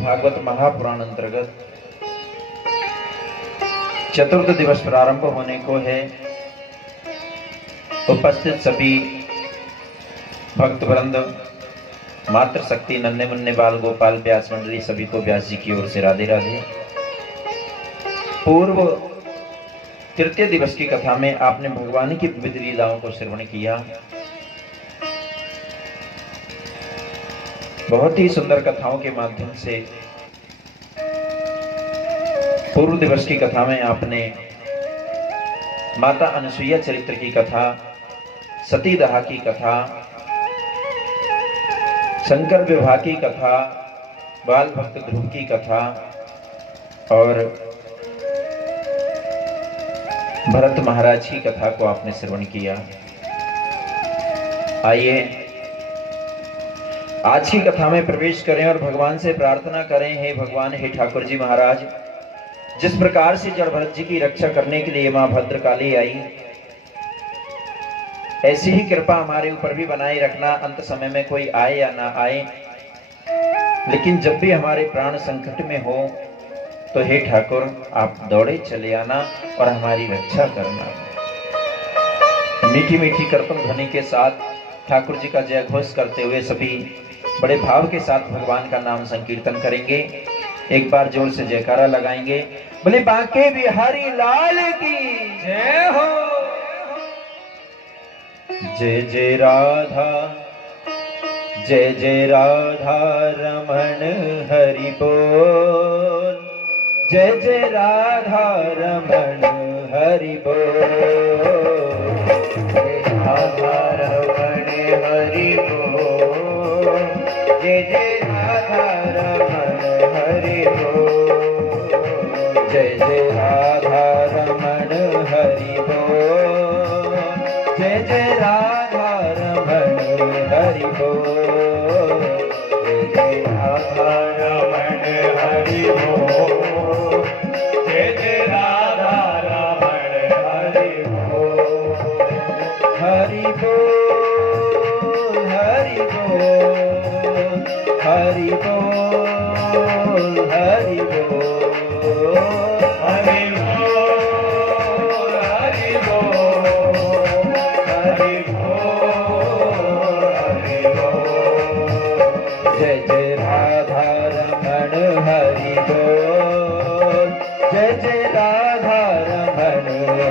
भागवत महापुराण अंतर्गत चतुर्थ दिवस प्रारंभ होने को है। उपस्थित सभी भक्त वृंद, मातृशक्ति, नन्हे मुन्ने बाल गोपाल, व्यास मंडली, सभी को व्यास जी की ओर से राधे राधे। पूर्व तृतीय दिवस की कथा में आपने भगवान की विविध लीलाओं को श्रवण किया। बहुत ही सुंदर कथाओं के माध्यम से पूर्व दिवस की कथा में आपने माता अनसुईया चरित्र की कथा, सतीदाह की कथा, शंकर विवाह की कथा, बाल भक्त ध्रुव की कथा और भरत महाराज की कथा को आपने श्रवण किया। आइए आज की कथा में प्रवेश करें और भगवान से प्रार्थना करें, हे भगवान, हे ठाकुर जी महाराज, जिस प्रकार से जड़ भरत जी की रक्षा करने के लिए मां भद्रकाली आई, ऐसी ही कृपा हमारे ऊपर भी बनाए रखना। अंत समय में कोई आए या ना आए, लेकिन जब भी हमारे प्राण संकट में हो तो हे ठाकुर आप दौड़े चले आना और हमारी रक्षा करना। मीठी मीठी कर्तन ध्वनि के साथ ठाकुर जी का जय घोष करते हुए सभी बड़े भाव के साथ भगवान का नाम संकीर्तन करेंगे। एक बार जोर से जयकारा लगाएंगे, बोले बांके बिहारी लाल की जय हो। जय जय राधा, जय जय राधा रमण हरि बोल, जय जय राधा रमण हरि बोल, राधा रमण हरि बोल, जय जय राधा रमण हरि बोल, जय जय राधा रमण हरि बोल, जय जय राधा रमण हरि बोल, जय जय राधा रमण हरि बोल, जय जय राधा रमण हरि बोल, हरि बोल, हरि बोल, हरि बोल, हरि बोल, हरि बोल, हरि बोल, हरि बोल, हरि बोल, जय जय राधा रमण हरि बोल, जय जय राधा रमण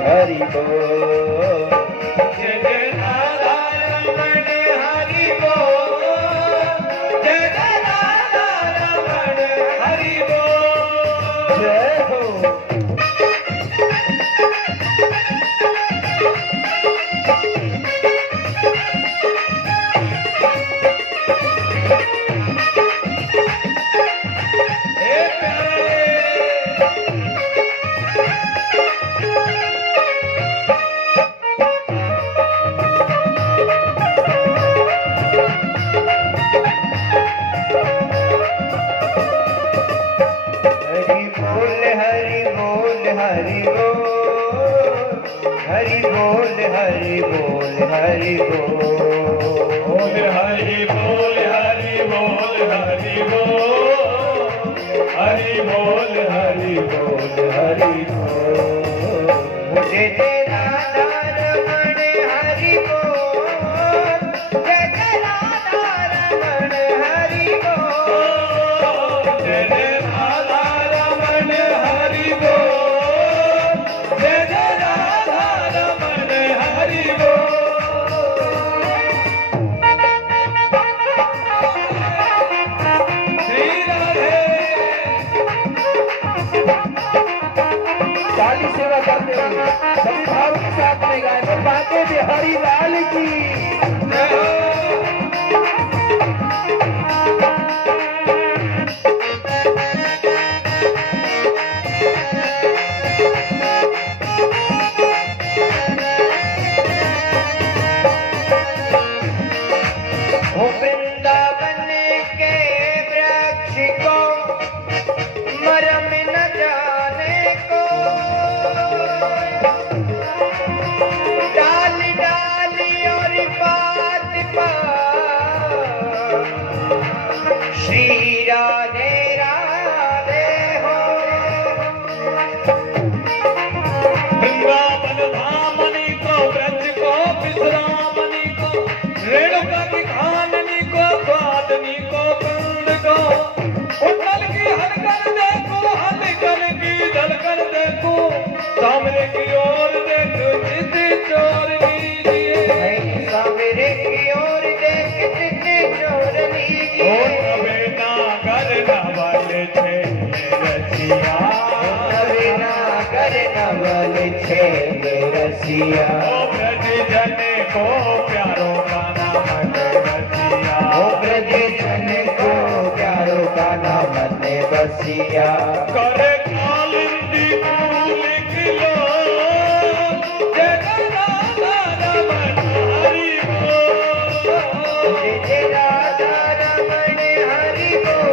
हरि बोल, जय जय राधा रमण हरि बोल, जय जय राधा रमण हरि बोल, जय हो। हरि बोल, हरि बोल, हरि बोल, हरि बोल, हरि बोल, हरि बोल, हरि बोल, हरि बोल, हरि बोल, जय जय राधा रमण हरि बोल, जय जय राधा रमण हरि बोल, जय जय राधा रमण हरि बोल, जय जय राधा रमण हरि बोल। श्री राधे। ताली सेवा करते हुए सभी बसिया, ब्रज जन को प्यारो का नाम बसिया, ब्रज जन को प्यारो का नाम बसिया। करे कालिंदी लिख लो जय राधा रमण हरि बोल, जय राधा रमण हरि बोल,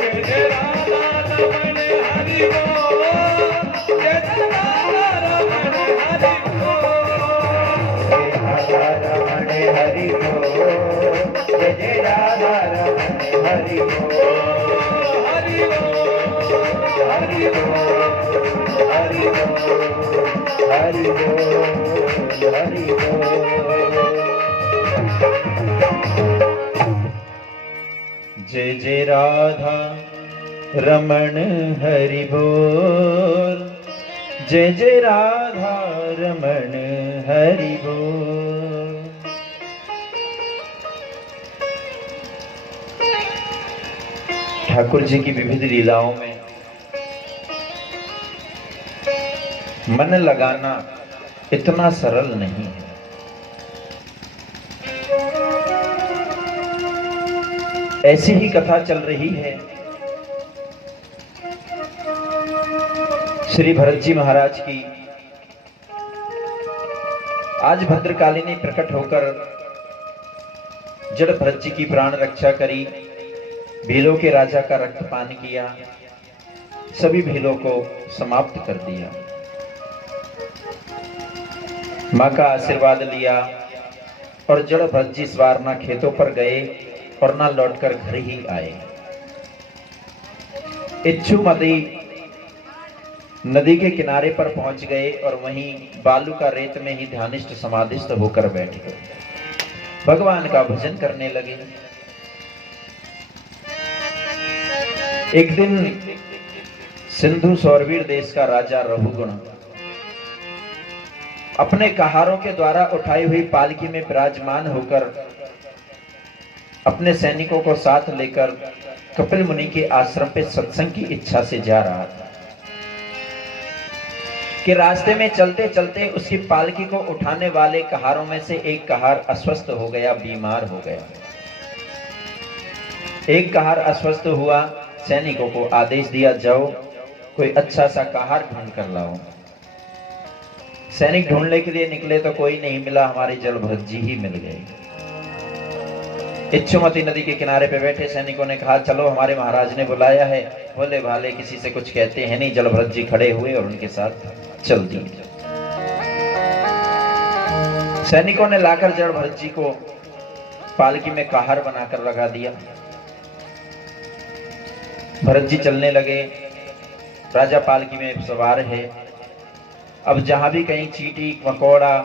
जय राधा रमण हरि बोल, जय राधा रमण हरि बोल, जय राधा रमण हरि बोल, जय राधा रमण हरि बोल, हरि बोल, हरि बोल, हरि बोल, हरि बोल, हरि बोल। जय जय राधा रमण हरि बोल, जय जय राधा रमण हरि बोल। ठाकुर जी की विविध लीलाओं में मन लगाना इतना सरल नहीं है। ऐसी ही कथा चल रही है श्री भरत जी महाराज की। आज भद्रकालिनी प्रकट होकर जड़ भरत जी की प्राण रक्षा करी, भीलों के राजा का रक्तपान किया, सभी भीलों को समाप्त कर दिया, मां का आशीर्वाद लिया और जड़ भरत जी इस बार ना खेतों पर गए और ना लौटकर घर ही आए। इच्छुमती नदी के किनारे पर पहुंच गए और वहीं बालू का रेत में ही ध्यानिष्ठ समाधिस्थ होकर बैठ गए, भगवान का भजन करने लगे। एक दिन सिंधु सौरवीर देश का राजा रघुगुण अपने कहारों के द्वारा उठाई हुई पालकी में विराजमान होकर अपने सैनिकों को साथ लेकर कपिल मुनि के आश्रम पे सत्संग की इच्छा से जा रहा था कि रास्ते में चलते चलते उसकी पालकी को उठाने वाले कहारों में से एक कहार अस्वस्थ हो गया, बीमार हो गया। एक कहार अस्वस्थ हुआ, सैनिकों को आदेश दिया, जाओ कोई अच्छा सा कहार ढूंढ कर लाओ। सैनिक ढूंढने के लिए निकले तो कोई नहीं मिला, हमारे जल भरत जी ही मिल गए। इच्छुमती नदी के किनारे पे बैठे सैनिकों ने कहा, चलो हमारे महाराज ने बुलाया है। भोले भाले किसी से कुछ कहते हैं नहीं। जल भरत जी खड़े हुए और उनके साथ चल दिए। सैनिकों ने लाकर जल भरत जी को पालकी में कहार बनाकर लगा दिया। भरत जी चलने लगे, राजा पालकी में सवार है। अब जहां भी कहीं चींटी मकोड़ा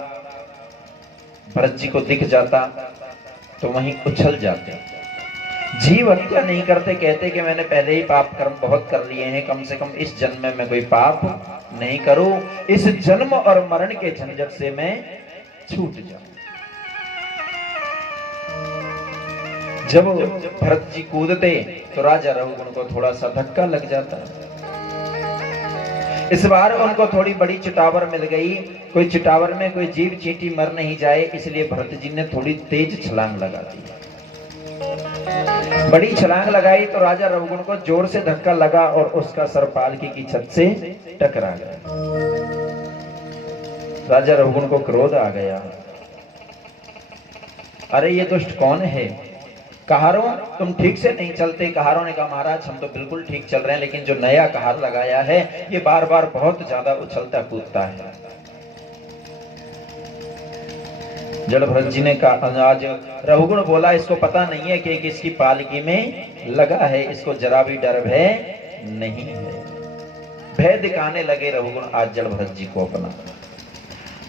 भरत जी को दिख जाता तो वहीं उछल जाते। जीव हत्या नहीं करते, कहते कि मैंने पहले ही पाप कर्म बहुत कर लिए हैं, कम से कम इस जन्म में मैं कोई पाप नहीं करूं, इस जन्म और मरण के झंझट से मैं छूट जाऊं। जब भरत जी कूदते तो राजा रघुगुण को थोड़ा सा धक्का लग जाता। इस बार उनको थोड़ी बड़ी चिटावर मिल गई, कोई चिटावर में कोई जीव चींटी मर नहीं जाए, इसलिए भरत जी ने थोड़ी तेज छलांग लगा दी। बड़ी छलांग लगाई तो राजा रघुगुण को जोर से धक्का लगा और उसका सर पालकी की छत से टकरा गया। राजा रघुगुण को क्रोध आ गया, अरे ये दुष्ट कौन है? कहारों तुम ठीक से नहीं चलते। कहारों ने कहा, महाराज हम तो बिल्कुल ठीक चल रहे हैं, लेकिन जो नया कहार लगाया है ये बार बार बहुत ज्यादा उछलता कूदता है। जड़ भरत जी ने कहा, आज रघुगुण बोला, इसको पता नहीं है कि किसकी पालकी में लगा है, इसको जरा भी डर भय नहीं है। भय दिखाने लगे रघुगुण आज जड़ भरत जी को अपना।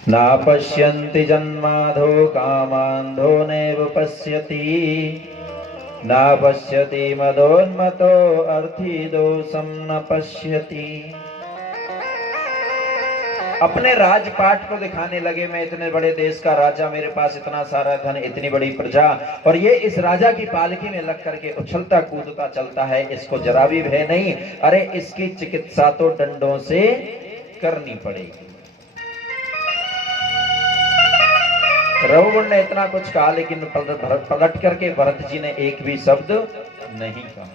ना पश्यन्ति जन्माधो कामान्धो नैव पश्यति, ना पश्यति मदोन्मतो अर्थी दोषं न पश्यति। अपने राजपाट को दिखाने लगे, मैं इतने बड़े देश का राजा, मेरे पास इतना सारा धन, इतनी बड़ी प्रजा, और ये इस राजा की पालकी में लग करके उछलता कूदता चलता है, इसको जरा भी भय नहीं। अरे इसकी चिकित्सा तो डंडों से करनी पड़ेगी। रघुगुण ने इतना कुछ कहा, लेकिन पलट करके भरत जी ने एक भी शब्द नहीं कहा,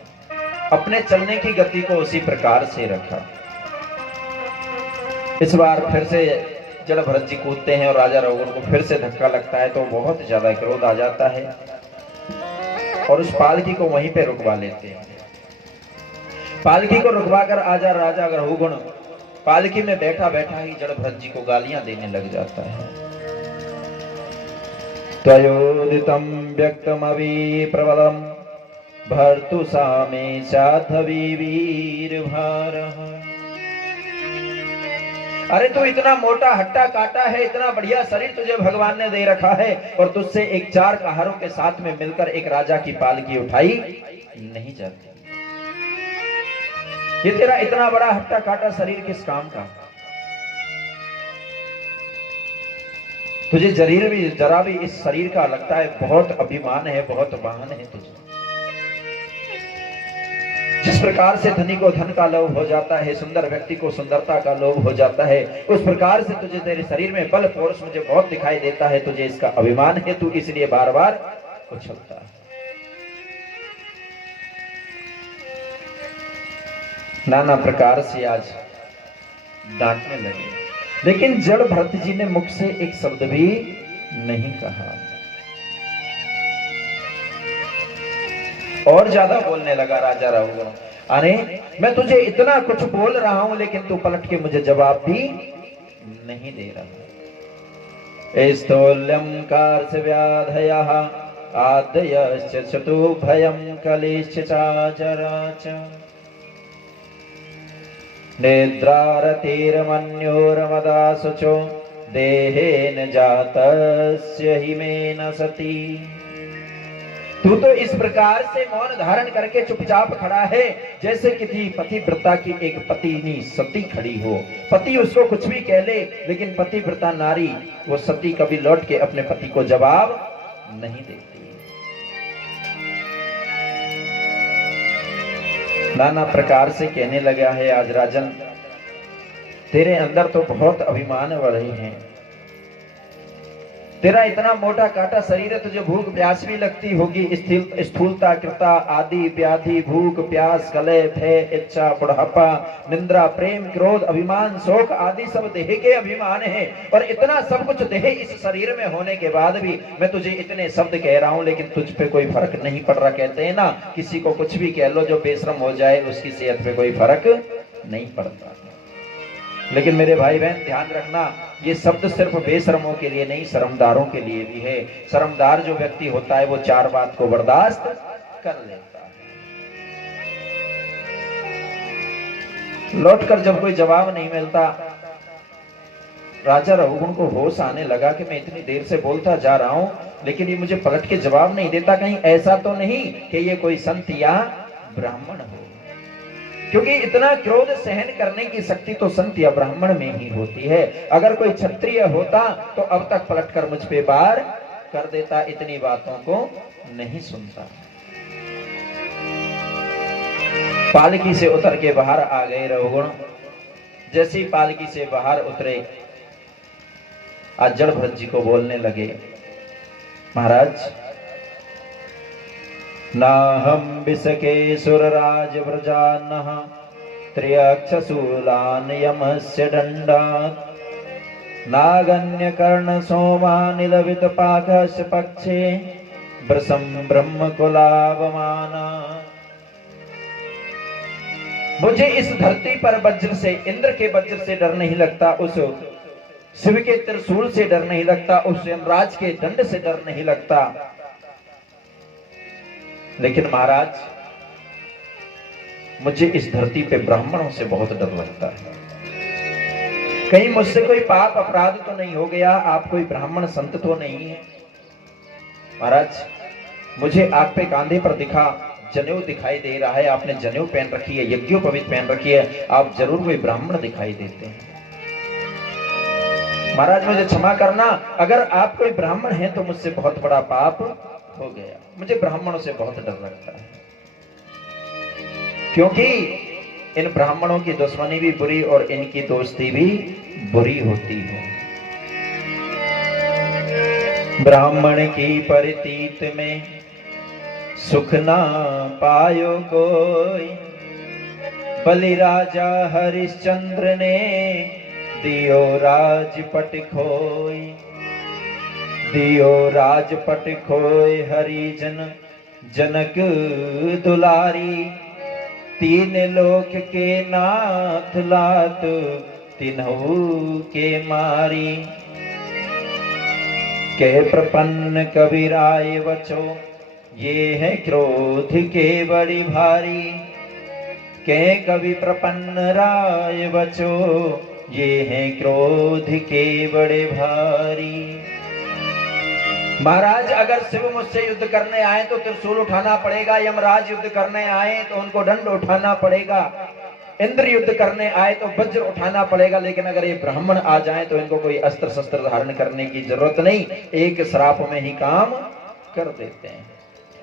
अपने चलने की गति को उसी प्रकार से रखा। इस बार फिर से जड़ भरत जी कूदते हैं और राजा रघुगुण को फिर से धक्का लगता है, तो बहुत ज्यादा क्रोध आ जाता है और उस पालकी को वहीं पे रुकवा लेते हैं। पालकी को रुकवा कर आजा राजा रघुगुण पालकी में बैठा बैठा ही जड़ भरत जी को गालियां देने लग जाता है। त्वयोदितं व्यक्तमवि प्रबलम भर्तु सामे साधवी वीर भारः। अरे तू इतना मोटा हट्टा काटा है, इतना बढ़िया शरीर तुझे भगवान ने दे रखा है, और तुझसे एक चार कहारों के साथ में मिलकर एक राजा की पालकी उठाई नहीं जाती। ये तेरा इतना बड़ा हट्टा काटा शरीर किस काम का? तुझे जरा भी इस शरीर का लगता है बहुत अभिमान है, बहुत वाहन है तुझे। जिस प्रकार से धनी को धन का लोभ हो जाता है, सुंदर व्यक्ति को सुंदरता का लोभ हो जाता है, उस प्रकार से तुझे तेरे शरीर में बल फोर्स मुझे बहुत दिखाई देता है, तुझे इसका अभिमान है, तू इसलिए बार बार उछलता है। नाना प्रकार से आज डांटने लगे, लेकिन जड़ भरत जी ने मुख से एक शब्द भी नहीं कहा और ज्यादा बोलने लगा राजा रघुगुण। अरे मैं तुझे इतना कुछ बोल रहा हूं, लेकिन तू पलट के मुझे जवाब भी नहीं दे रहा। स्थूल्यम कार्य व्याधयः आदयश्च चतुर्भयं कलेश्च चाचराच निद्रारतिर्मन्योर्मदासुचो देहेन जातस्य हिमेन सती। तू तो इस प्रकार से मौन धारण करके चुपचाप खड़ा है, जैसे किसी पतिव्रता की एक पत्नी सती खड़ी हो। पति उसको कुछ भी कह ले, लेकिन पतिव्रता नारी वो सती कभी लौट के अपने पति को जवाब नहीं देती। नाना प्रकार से कहने लगा है, आज राजन तेरे अंदर तो बहुत अभिमान बढ़े हैं, तेरा इतना मोटा काटा शरीर है, तुझे भूख प्यास भी लगती होगी, स्थूलता कृता आदि व्याधि भूख प्यास कलह भय इच्छा बुढ़ापा निंद्रा प्रेम क्रोध अभिमान शोक आदि सब देह के अभिमान है, और इतना सब कुछ देह इस शरीर में होने के बाद भी मैं तुझे इतने शब्द कह रहा हूं, लेकिन तुझ पे कोई फर्क नहीं पड़ रहा। कहते हैं ना, किसी को कुछ भी कह लो जो बेशरम हो जाए, उसकी सेहत पे कोई फर्क नहीं पड़ता। लेकिन मेरे भाई बहन ध्यान रखना, ये शब्द सिर्फ बेशर्मों के लिए नहीं, शर्मदारों के लिए भी है। शर्मदार जो व्यक्ति होता है वो चार बात को बर्दाश्त कर लेता है। लौटकर जब कोई जवाब नहीं मिलता, राजा रघुगुण को होश आने लगा कि मैं इतनी देर से बोलता जा रहा हूं, लेकिन ये मुझे पलट के जवाब नहीं देता, कहीं ऐसा तो नहीं कि ये कोई संत या ब्राह्मण हो, क्योंकि इतना क्रोध सहन करने की शक्ति तो संत या ब्राह्मण में ही होती है। अगर कोई क्षत्रिय होता तो अब तक पलटकर मुझ पे वार कर देता, इतनी बातों को नहीं सुनता। पालकी से उतर के बाहर आ गए रघुगुण। जैसे ही पालकी से बाहर उतरे, आज जड़ भरत जी को बोलने लगे, महाराज नाहं विसके सुरराज व्रजानः त्र्यक्षशूलान् यमस्य दण्डात् नागन्य कर्ण सोमानिलवित पाकस्य पक्षे वृषं ब्रह्मकुलावमाना। मुझे इस धरती पर वज्र से, इंद्र के वज्र से डर नहीं लगता, उस शिव के त्रिशूल से डर नहीं लगता, उस यमराज के दंड से डर नहीं लगता, लेकिन महाराज मुझे इस धरती पे ब्राह्मणों से बहुत डर लगता है। कहीं मुझसे कोई पाप अपराध तो नहीं हो गया, आप कोई ब्राह्मण संत तो नहीं है। महाराज मुझे आप पे कांधे पर दिखा जनेऊ दिखाई दे रहा है, आपने जनेऊ पहन रखी है, यज्ञोपवीत पहन रखी है, आप जरूर कोई ब्राह्मण दिखाई देते हैं। महाराज मुझे क्षमा करना, अगर आप कोई ब्राह्मण हैं तो मुझसे बहुत बड़ा पाप हो गया। मुझे ब्राह्मणों से बहुत डर लगता है, क्योंकि इन ब्राह्मणों की दुश्मनी भी बुरी और इनकी दोस्ती भी बुरी होती है। ब्राह्मण की परितीत में सुख ना पायो कोई, बलि राजा हरिश्चंद्र ने दियो राजपट खोई। दियो राजपट खोय हरिजन जनक दुलारी, तीन लोक के नाथ लात तिन्हु के मारी। कह प्रपन्न कबीराय बचो, ये है क्रोध के बड़ी भारी। कह कवि प्रपन्न राय बचो, ये है क्रोध के बड़े भारी। महाराज अगर शिव मुझसे युद्ध करने आए तो त्रिशूल उठाना पड़ेगा, यमराज युद्ध करने आए तो उनको दंड उठाना पड़ेगा, इंद्र युद्ध करने आए तो वज्र उठाना पड़ेगा। लेकिन अगर ये ब्राह्मण आ जाए तो इनको कोई अस्त्र शस्त्र धारण करने की जरूरत नहीं, एक श्राप में ही काम कर देते हैं।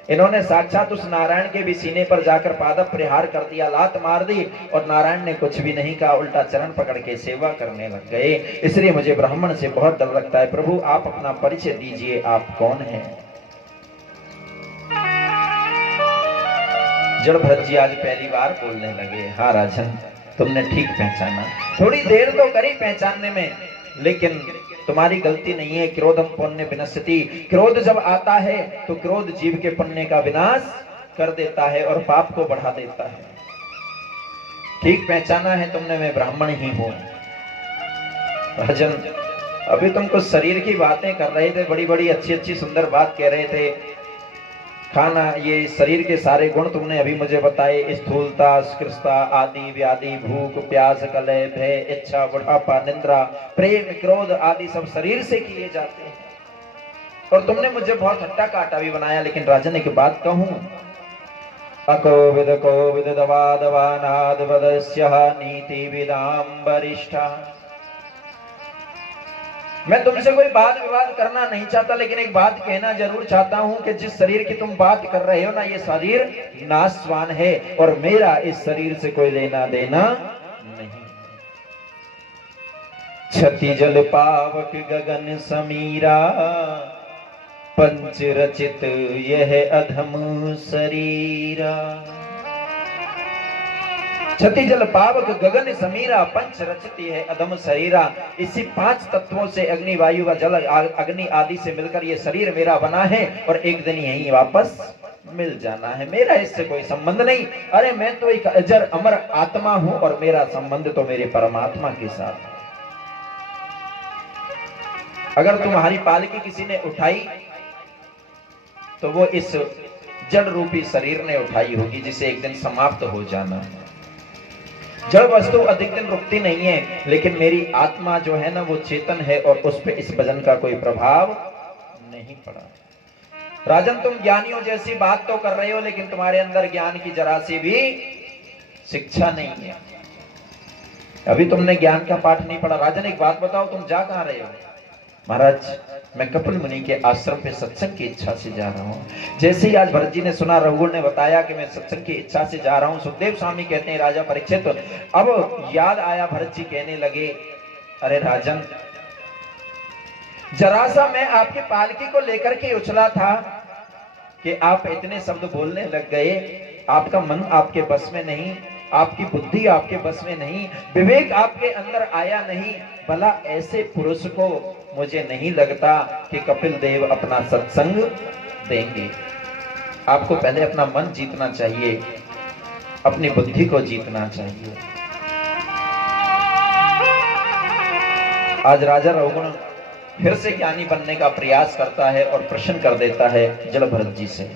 इन्होंने साक्षात उस नारायण के भी सीने पर जाकर पादप प्रहार कर दिया, लात मार दी, और नारायण ने कुछ भी नहीं कहा, उल्टा चरण पकड़ के सेवा करने लग गए। इसलिए मुझे ब्राह्मण से बहुत डर लगता है। प्रभु आप अपना परिचय दीजिए, आप कौन हैं? जड़भरत जी आज पहली बार बोलने लगे। हाँ राजन, तुमने ठीक पहचाना, थोड़ी देर तो करी पहचानने में, लेकिन तुम्हारी गलती नहीं है। क्रोधम पुण्य विनश्यति, क्रोध जब आता है तो क्रोध जीव के पुण्य का विनाश कर देता है और पाप को बढ़ा देता है। ठीक पहचाना है तुमने, मैं ब्राह्मण ही हूं। राजन, अभी तुम कुछ शरीर की बातें कर रहे थे, बड़ी बड़ी अच्छी अच्छी सुंदर बात कह रहे थे। खाना, ये शरीर के सारे गुण तुमने अभी मुझे बताए, स्थूलता, उत्कृष्टता, आदि व्याधि, भूख प्यास, कलह, भय, इच्छा, बुढ़ापा, निंद्रा, प्रेम, क्रोध आदि सब शरीर से किए जाते हैं। और तुमने मुझे बहुत हट्टा काटा भी बनाया। लेकिन राजन एक बात कहूं, अकोविद कोविद दवा दवानाद वदस्यः नीति विदाम वरिष्ठा। मैं तुमसे कोई वाद विवाद करना नहीं चाहता, लेकिन एक बात कहना जरूर चाहता हूं कि जिस शरीर की तुम बात कर रहे हो ना, ये शरीर नाशवान है और मेरा इस शरीर से कोई लेना देना नहीं। छति जल पावक गगन समीरा, पंच रचित यह अधम शरीरा। छति जल पावक गगन समीरा, पंच रचित है अधम शरीरा। इसी 5 तत्वों से, अग्नि वायु व जल अग्नि आदि से मिलकर ये शरीर मेरा बना है और एक दिन यहीं वापस मिल जाना है। मेरा इससे कोई संबंध नहीं। अरे मैं तो एक अजर अमर आत्मा हूं और मेरा संबंध तो मेरे परमात्मा के साथ है। अगर तुम्हारी पालकी किसी ने उठाई तो वो इस जड़ रूपी शरीर ने उठाई होगी, जिसे एक दिन समाप्त हो जाना है। जड़ वस्तु अधिक दिन रुकती नहीं है, लेकिन मेरी आत्मा जो है ना, वो चेतन है और उस पे इस वजन का कोई प्रभाव नहीं पड़ा। राजन, तुम ज्ञानियों जैसी बात तो कर रहे हो, लेकिन तुम्हारे अंदर ज्ञान की जरा सी भी शिक्षा नहीं है। अभी तुमने ज्ञान का पाठ नहीं पढ़ा। राजन एक बात बताओ, तुम जा कहां रहे हो? महाराज, मैं कपिल मुनि के आश्रम पे सत्संग की इच्छा से जा रहा हूँ। जैसे ही आज भरत जी ने सुना, रघुवर ने बताया कि मैं सत्संग की इच्छा से जा रहा हूँ, सुखदेव स्वामी कहते हैं राजा परीक्षित, अब याद आया, भरत जी कहने लगे, अरे राजन, जरा सा मैं आपकी पालकी को लेकर के उछला था कि आप इतने शब्द बोलने लग गए। आपका मन आपके बस में नहीं, आपकी बुद्धि आपके बस में नहीं, विवेक आपके अंदर आया नहीं। भला ऐसे पुरुष को मुझे नहीं लगता कि कपिल देव अपना सत्संग देंगे। आपको पहले अपना मन जीतना चाहिए, अपनी बुद्धि को जीतना चाहिए। आज राजा रघुगुण फिर से ज्ञानी बनने का प्रयास करता है और प्रश्न कर देता है जड़भरत जी से,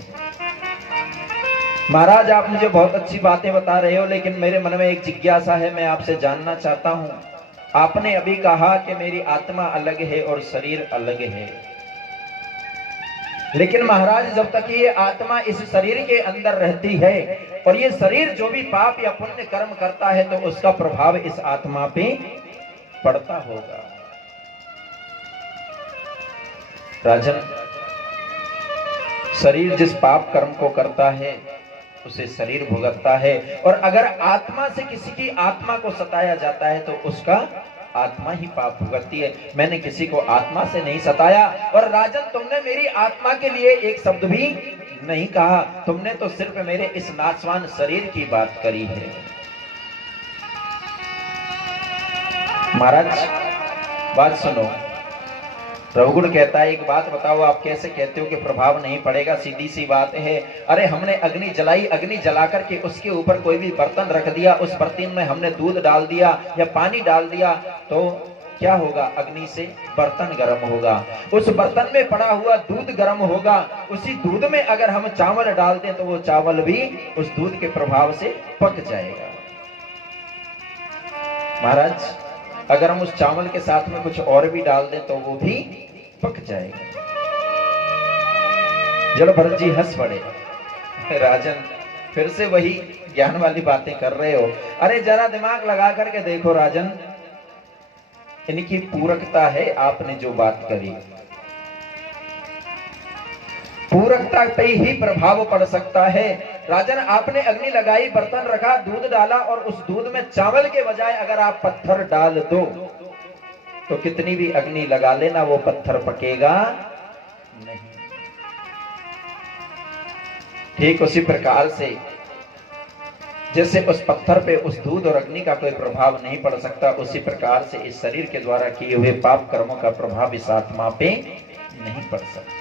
महाराज आप मुझे बहुत अच्छी बातें बता रहे हो, लेकिन मेरे मन में एक जिज्ञासा है, मैं आपसे जानना चाहता हूं। आपने अभी कहा कि मेरी आत्मा अलग है और शरीर अलग है, लेकिन महाराज जब तक ये आत्मा इस शरीर के अंदर रहती है और ये शरीर जो भी पाप या पुण्य कर्म करता है तो उसका प्रभाव इस आत्मा पे पड़ता होगा। राजन, शरीर जिस पाप कर्म को करता है उसे शरीर भुगतता है, और अगर आत्मा से किसी की आत्मा को सताया जाता है तो उसका आत्मा ही पाप भुगतती है। मैंने किसी को आत्मा से नहीं सताया, और राजन तुमने मेरी आत्मा के लिए एक शब्द भी नहीं कहा, तुमने तो सिर्फ मेरे इस नाशवान शरीर की बात करी है। महाराज बात सुनो। रघुगुण कहता है एक बात बताओ, आप कैसे कहते हो कि प्रभाव नहीं पड़ेगा? सीधी सी बात है। अरे हमने अग्नि जलाई, अग्नि जला करके उसके ऊपर कोई भी बर्तन रख दिया, उस बर्तन में हमने दूध डाल दिया या पानी डाल दिया, तो क्या होगा? अग्नि से बर्तन गर्म होगा, उस बर्तन में पड़ा हुआ दूध गर्म होगा। उसी दूध में अगर हम चावल डाल दें तो वो चावल भी उस दूध के प्रभाव से पक जाएगा। महाराज अगर हम उस चावल के साथ में कुछ और भी डाल दें तो वो भी पक जाएगा। जड़ भरत जी हंस पड़े। राजन फिर से वही ज्ञान वाली बातें कर रहे हो। अरे जरा दिमाग लगा करके देखो राजन, इनकी पूरकता है आपने जो बात करी, पूरकता पे ही प्रभाव पड़ सकता है। राजन आपने अग्नि लगाई, बर्तन रखा, दूध डाला, और उस दूध में चावल के बजाय अगर आप पत्थर डाल दो तो कितनी भी अग्नि लगा लेना वो पत्थर पकेगा नहीं। ठीक उसी प्रकार से जैसे उस पत्थर पे उस दूध और अग्नि का कोई प्रभाव नहीं पड़ सकता, उसी प्रकार से इस शरीर के द्वारा किए हुए पाप कर्मों का प्रभाव इस आत्मा पे नहीं पड़ सकता।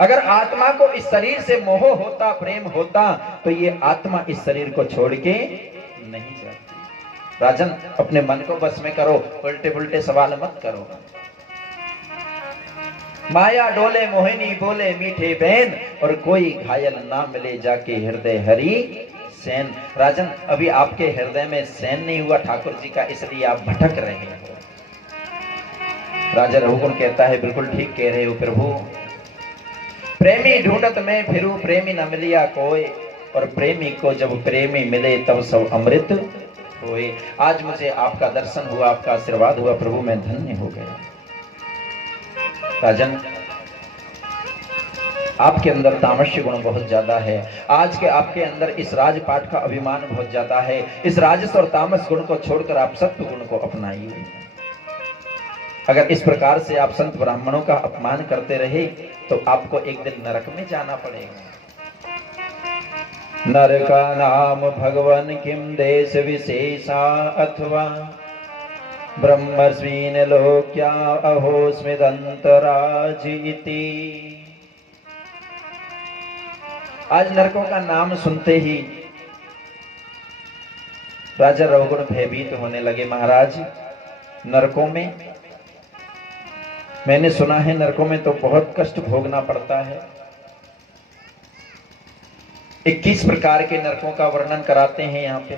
अगर आत्मा को इस शरीर से मोह होता, प्रेम होता, तो ये आत्मा इस शरीर को छोड़ के नहीं जाती। राजन अपने मन को बस में करो, उल्टे पुल्टे सवाल मत करो। माया डोले मोहिनी बोले मीठे बहन, और कोई घायल ना मिले जाके हृदय हरि सैन। राजन अभी आपके हृदय में सैन नहीं हुआ ठाकुर जी का, इसलिए आप भटक रहे हो। राजा रघुगुण कहता है बिल्कुल ठीक कह रहे हो प्रभु। प्रेमी ढूंढत में फिरू, प्रेमी न मिलिया कोई, और प्रेमी को जब प्रेमी मिले तब सब अमृत होए। आज मुझे आपका दर्शन हुआ, आपका आशीर्वाद हुआ प्रभु, मैं धन्य हो गया। राजन आपके अंदर तामस्य गुण बहुत ज्यादा है। आज के आपके अंदर इस राजपाट का अभिमान बहुत ज्यादा है। इस राजस और तामस गुण को छोड़कर आप सत्व गुण को अपनाइए। अगर इस प्रकार से आप संत ब्राह्मणों का अपमान करते रहे तो आपको एक दिन नरक में जाना पड़ेगा। नरका नाम भगवन किम देश विशेषा, अथवा ब्रह्मस्वीन लोक्या अहोस्मिदंतराज इति। आज नरकों का नाम सुनते ही राजा रघुगुण भयभीत होने लगे। महाराज नरकों में, मैंने सुना है नरकों में तो बहुत कष्ट भोगना पड़ता है। 21 प्रकार के नरकों का वर्णन कराते हैं यहाँ पे।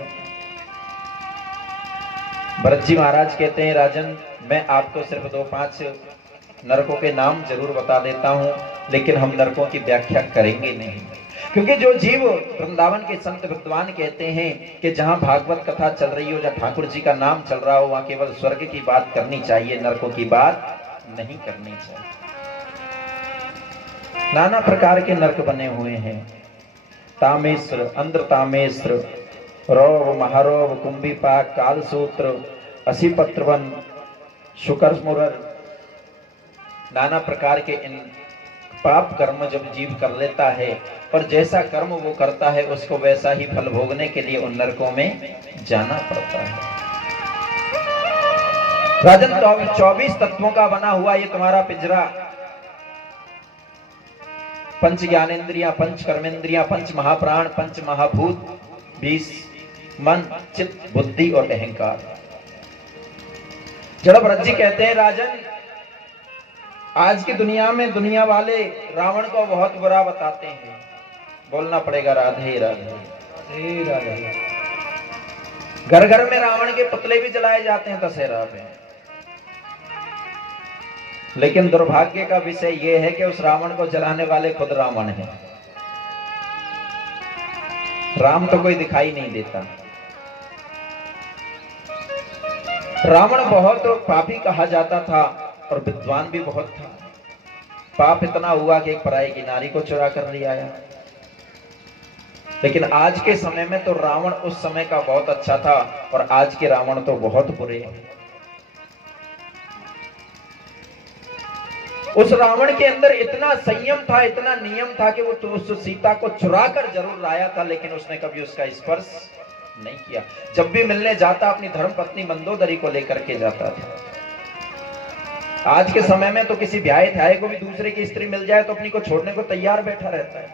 भरत जी महाराज कहते हैं राजन मैं आपको सिर्फ 2-5 नरकों के नाम जरूर बता देता हूं, लेकिन हम नरकों की व्याख्या करेंगे नहीं, क्योंकि जो जीव वृंदावन के संत विद्वान कहते हैं कि जहां भागवत कथा चल रही हो, जहां ठाकुर जी का नाम चल रहा हो, वहां केवल स्वर्ग की बात करनी चाहिए, नरकों की बात नहीं करनी चाहिए। नाना प्रकार के नरक बने हुए हैं। तामेश्वर, अंध्र तामेश्वर, रौव, महारौव, कुंभीपाक, कालसूत्र, असीपत्रवन, शुकरमुरर, नाना प्रकार के इन पाप कर्म जब जीव कर लेता है और जैसा कर्म वो करता है उसको वैसा ही फल भोगने के लिए उन नरकों में जाना पड़ता है। राजन 24 तत्वों का बना हुआ ये तुम्हारा पिंजरा, पंच ज्ञानेन्द्रियां, पंच कर्मेंद्रियां, पंच महाप्राण, पंच महाभूत, 20 मन, चित्त, बुद्धि और अहंकार। जड़भरत जी कहते हैं राजन आज की दुनिया में दुनिया वाले रावण को बहुत बुरा बताते हैं। बोलना पड़ेगा राधे राधे राधे राधे। घर घर में रावण के पुतले भी जलाए जाते हैं दशहरा पे, लेकिन दुर्भाग्य का विषय यह है कि उस रावण को जलाने वाले खुद रावण हैं। राम तो कोई दिखाई नहीं देता। रावण बहुत पापी कहा जाता था और विद्वान भी बहुत था। पाप इतना हुआ कि एक पराई की नारी को चुरा कर ले आया। लेकिन आज के समय में तो रावण उस समय का बहुत अच्छा था और आज के रावण तो बहुत बुरे हैं। उस रावण के अंदर इतना संयम था, इतना नियम था कि वो तो उस सीता को चुरा कर जरूर लाया था, लेकिन उसने कभी उसका स्पर्श नहीं किया। जब भी मिलने जाता अपनी धर्मपत्नी मंदोदरी को लेकर के जाता था। आज के समय में तो किसी ब्याहे ध्याये को भी दूसरे की स्त्री मिल जाए तो अपनी को छोड़ने को तैयार बैठा रहता है,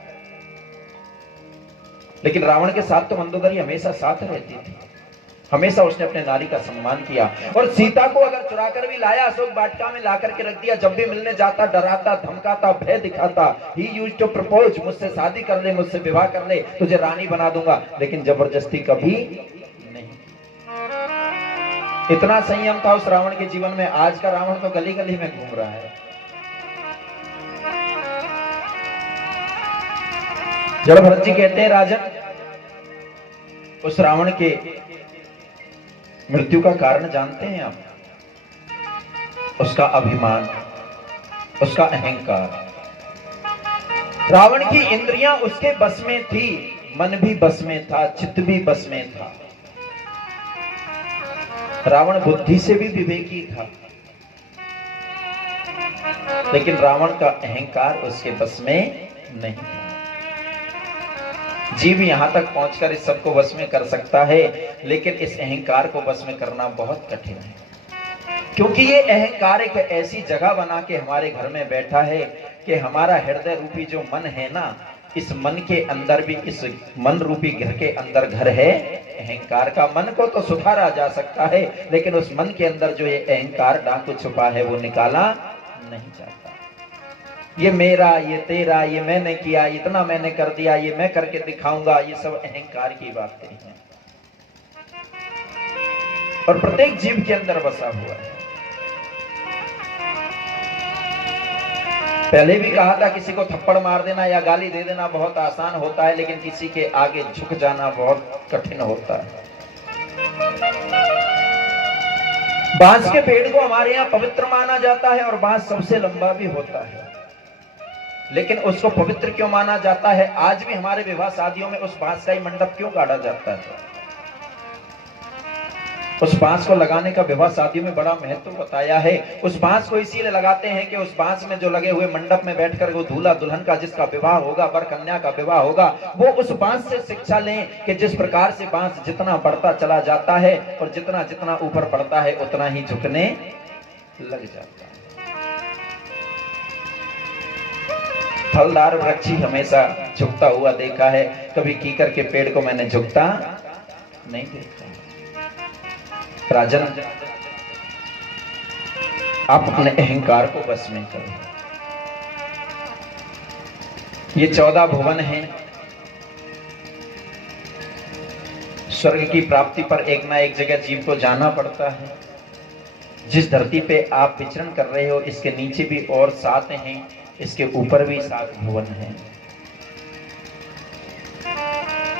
लेकिन रावण के साथ तो मंदोदरी हमेशा साथ रहती थी। हमेशा उसने अपने नारी का सम्मान किया और सीता को अगर चुरा कर भी लाया, अशोक वाटिका में ला करके रख दिया। जब भी मिलने जाता डराता, धमकाता, भय दिखाता। ही यूज्ड टू प्रपोज, मुझसे शादी कर ले, मुझसे विवाह कर ले, तुझे रानी बना दूंगा, लेकिन जबरदस्ती कभी नहीं। इतना संयम था उस रावण के जीवन में। आज का रावण तो गली गली में घूम रहा है। जड़भरत जी कहते हैं, राजन, उस रावण के मृत्यु का कारण जानते हैं आप? उसका अभिमान, उसका अहंकार। रावण की इंद्रियां उसके बस में थी, मन भी बस में था, चित्त भी बस में था। रावण बुद्धि से भी विवेकी था, लेकिन रावण का अहंकार उसके बस में नहीं था। जीव यहां तक पहुंचकर इस सबको वश में कर सकता है, लेकिन इस अहंकार को वश में करना बहुत कठिन है, क्योंकि ये अहंकार एक ऐसी जगह बना के हमारे घर में बैठा है कि हमारा हृदय रूपी जो मन है ना, इस मन के अंदर भी, इस मन रूपी घर के अंदर घर है अहंकार का। मन को तो सुधारा जा सकता है, लेकिन उस मन के अंदर जो ये अहंकार डाकू छुपा है वो निकाला नहीं जाता। ये मेरा, ये तेरा, ये मैंने किया, इतना मैंने कर दिया, ये मैं करके दिखाऊंगा, ये सब अहंकार की बातें हैं और प्रत्येक जीव के अंदर बसा हुआ है। पहले भी कहा था, किसी को थप्पड़ मार देना या गाली दे देना बहुत आसान होता है, लेकिन किसी के आगे झुक जाना बहुत कठिन होता है। बांस के पेड़ को हमारे यहाँ पवित्र माना जाता है और बांस सबसे लंबा भी होता है, लेकिन उसको पवित्र क्यों माना जाता है? आज भी हमारे विवाह शादियों में उस बांस का ही मंडप क्यों गाड़ा जाता है? उस बांस को लगाने का विवाह शादियों में बड़ा महत्व बताया है। उस बांस को इसीलिए लगाते हैं कि उस बांस में जो लगे हुए मंडप में बैठकर वो दूल्हा दुल्हन का जिसका विवाह होगा, वर कन्या का विवाह होगा, वो उस बांस से शिक्षा लें कि जिस प्रकार से बांस जितना बढ़ता चला जाता है और जितना जितना ऊपर बढ़ता है उतना ही झुकने लग जाता है। फलदार वृक्ष हमेशा झुकता हुआ देखा है, कभी कीकर के पेड़ को मैंने झुकता नहीं देखा। राजन, आप अपने अहंकार को बस में करें। ये 14 भुवन हैं। स्वर्ग की प्राप्ति पर एक ना एक जगह जीव को जाना पड़ता है। जिस धरती पे आप विचरण कर रहे हो, इसके नीचे भी और 7 हैं, इसके ऊपर भी 7 भुवन हैं।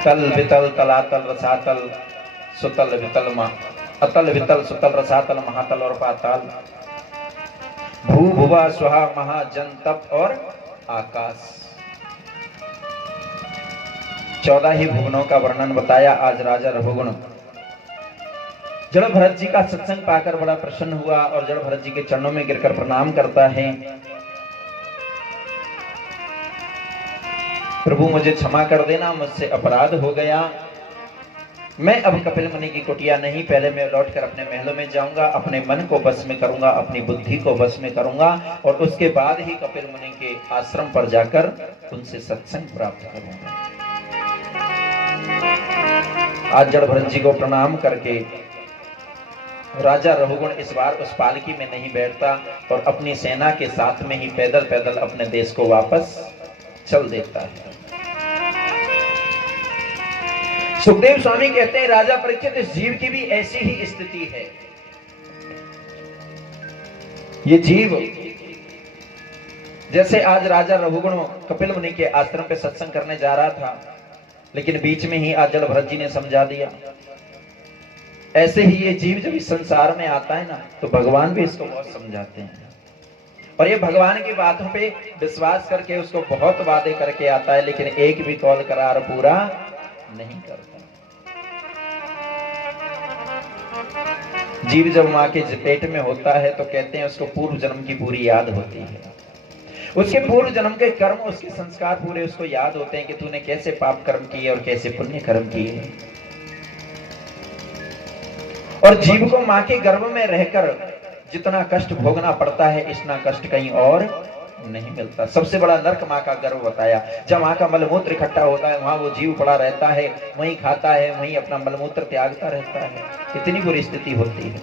तल वितल तलातल रसातल सुतल वितल अतल वितल सुतल रसातल महातल और पाताल, भू भुवा स्वहा महाजन तप और आकाश। 14 ही भुवनों का वर्णन बताया आज राजा रघुगुण। जड़भरत जी का सत्संग पाकर बड़ा प्रसन्न हुआ और जड़भरत जी के चरणों में गिरकर प्रणाम करता है, प्रभु मुझे क्षमा कर देना, मुझसे अपराध हो गया। मैं अब कपिल मुनि की कुटिया नहीं, पहले मैं लौटकर अपने महलों में जाऊंगा, अपने मन को बस में करूंगा, अपनी बुद्धि को बस में करूंगा और उसके बाद ही कपिल मुनि के आश्रम पर जाकर उनसे सत्संग प्राप्त करूंगा। आज जड़भरत जी को प्रणाम करके राजा रघुगुण इस बार उस पालकी में नहीं बैठता और अपनी सेना के साथ में ही पैदल पैदल अपने देश को वापस चल देता है। सुखदेव स्वामी कहते हैं, राजा परीक्षित, इस जीव की भी ऐसी ही स्थिति है। ये जीव जैसे आज राजा रघुगुण कपिल मुनि के आश्रम पे सत्संग करने जा रहा था, लेकिन बीच में ही आज जड़भरत जी ने समझा दिया, ऐसे ही ये जीव जब इस संसार में आता है ना, तो भगवान भी इसको बहुत समझाते हैं और ये भगवान की बातों पे विश्वास करके उसको बहुत वादे करके आता है, लेकिन एक भी कौल करार पूरा नहीं करता। जीव जब माँ के पेट में होता है तो कहते हैं उसको पूर्व जन्म की पूरी याद होती है, उसके पूर्व जन्म के कर्म, उसके संस्कार पूरे उसको याद होते हैं कि तूने कैसे पाप कर्म किए और कैसे पुण्य कर्म किए। और जीव को माँ के गर्भ में रहकर जितना कष्ट भोगना पड़ता है, इतना कष्ट कहीं और नहीं मिलता। सबसे बड़ा नरक माँ का गर्भ बताया। जब माँ का मलमूत्र इकट्ठा होता है, वहां वो जीव पड़ा रहता है, वहीं खाता है, वहीं अपना मलमूत्र त्यागता रहता है। कितनी बुरी स्थिति होती है।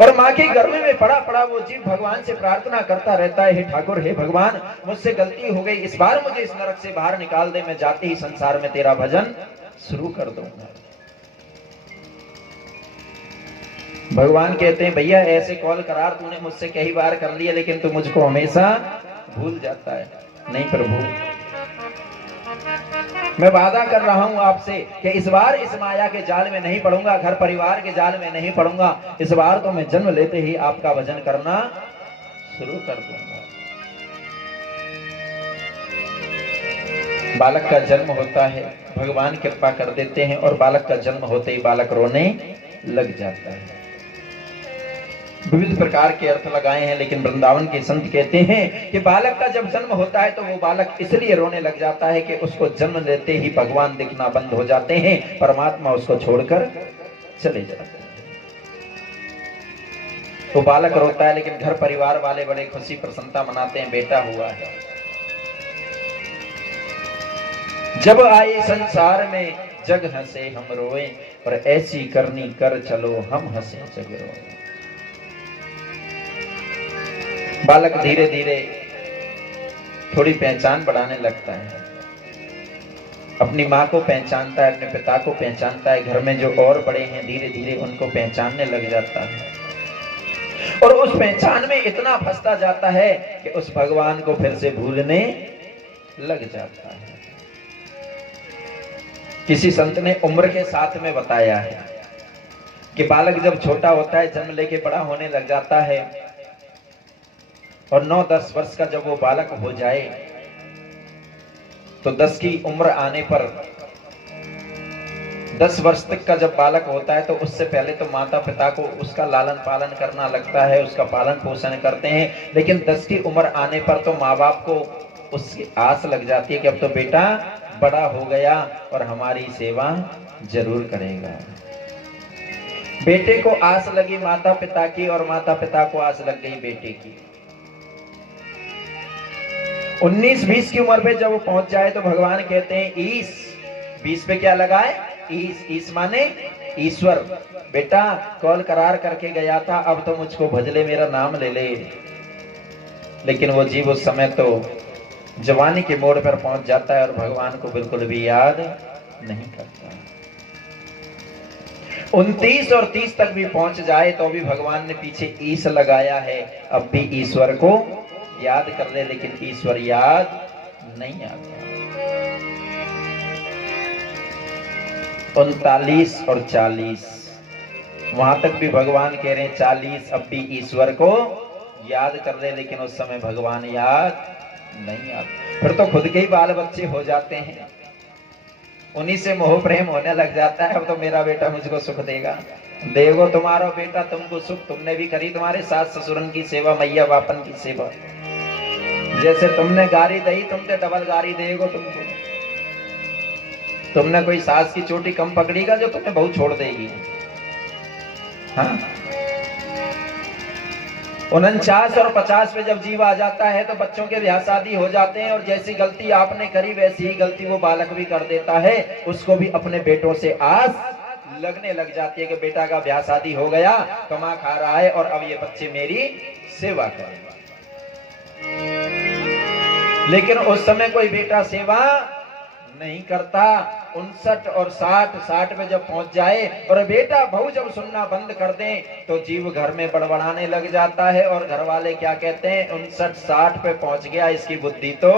और माँ के गर्भ में पड़ा पड़ा वो जीव भगवान से प्रार्थना करता रहता है, हे ठाकुर, हे भगवान, मुझसे गलती हो गई, इस बार मुझे इस नरक से बाहर निकाल दे, मैं जाते ही संसार में तेरा भजन शुरू कर दूंगा। भगवान कहते हैं, भैया ऐसे कॉल करार तूने मुझसे कई बार कर लिया, लेकिन तू मुझको हमेशा भूल जाता है। नहीं प्रभु, मैं वादा कर रहा हूं आपसे कि इस बार इस माया के जाल में नहीं पड़ूंगा, घर परिवार के जाल में नहीं पड़ूंगा। इस बार तो मैं जन्म लेते ही आपका भजन करना शुरू कर दूंगा। बालक का जन्म होता है, भगवान कृपा कर देते हैं और बालक का जन्म होते ही बालक रोने लग जाता है। विविध प्रकार के अर्थ लगाए हैं, लेकिन वृंदावन के संत कहते हैं कि बालक का जब जन्म होता है तो वो बालक इसलिए रोने लग जाता है कि उसको जन्म लेते ही भगवान दिखना बंद हो जाते हैं, परमात्मा उसको छोड़कर चले जाते हैं। तो बालक रोता है, लेकिन घर परिवार वाले बड़े खुशी प्रसन्नता मनाते हैं, बेटा हुआ है। जब आए संसार में जग हंसे हम रोए, और ऐसी करनी कर चलो हम हंसे जग रोए। बालक धीरे धीरे थोड़ी पहचान बढ़ाने लगता है, अपनी माँ को पहचानता है, अपने पिता को पहचानता है, घर में जो और बड़े हैं धीरे धीरे उनको पहचानने लग जाता है। और उस पहचान में इतना फंसता जाता है कि उस भगवान को फिर से भूलने लग जाता है। किसी संत ने उम्र के साथ में बताया है कि बालक जब छोटा होता है, जन्म लेके बड़ा होने लग जाता है, और 9-10 वर्ष का जब वो बालक हो जाए तो 10 की उम्र आने पर 10 वर्ष तक का जब बालक होता है तो उससे पहले तो माता पिता को उसका लालन पालन करना लगता है, उसका पालन पोषण करते हैं। लेकिन 10 की उम्र आने पर तो माँ बाप को उसकी आस लग जाती है कि अब तो बेटा बड़ा हो गया और हमारी सेवा जरूर करेगा। बेटे को आस लगी माता पिता की और माता पिता को आस लग गई बेटे की। 19-20 की उम्र पे जब वो पहुंच जाए तो भगवान कहते हैं ईश, 20 पे क्या लगाए? ईश। ईश माने ईश्वर। बेटा कॉल करार करके गया था, अब तो मुझको भज ले, मेरा नाम ले ले। लेकिन वो जीव उस समय तो जवानी के मोड़ पर पहुंच जाता है और भगवान को बिल्कुल भी याद नहीं करता। 29 और 30 तक भी पहुंच जाए तो भी भगवान ने पीछे ईश लगाया है, अब भी ईश्वर को याद कर ले, लेकिन ईश्वर याद नहीं आता। 39 और 40 वहां तक भी भगवान कह रहे हैं 40 अब भी ईश्वर को याद कर ले, लेकिन उस समय भगवान याद नहीं आता। फिर तो खुद के ही बाल बच्चे हो जाते हैं, उन्हीं से मोह प्रेम होने लग जाता है। अब तो मेरा बेटा मुझको सुख देगा, देवो तुम्हारा बेटा तुमको सुख, तुमने भी करी तुम्हारे सास ससुरन की सेवा, मैया बापन की सेवा। जैसे तुमने गारी दी, तुमने डबल गारी देगो तुमको। तुमने कोई सास की चोटी कम पकड़ीगा जो तुम्हें बहुत छोड़ देगी। हाँ, 49 और 50 पे जब जीव आ जाता है तो बच्चों के ब्याह शादी हो जाते हैं, और जैसी गलती आपने करी वैसी ही गलती वो बालक भी कर देता है। उसको भी अपने बेटों से आस लगने लग जाती है कि बेटा का ब्याह शादी हो गया, कमा खा रहा है, और अब ये बच्चे मेरी सेवा करेंगे। लेकिन उस समय कोई बेटा सेवा नहीं करता। 59 और 60 पे जब पहुंच जाए और बेटा बहू जब सुनना बंद कर दे तो जीव घर में बड़बड़ाने लग जाता है, और घर वाले क्या कहते हैं, 59-60 पे पहुंच गया, इसकी बुद्धि तो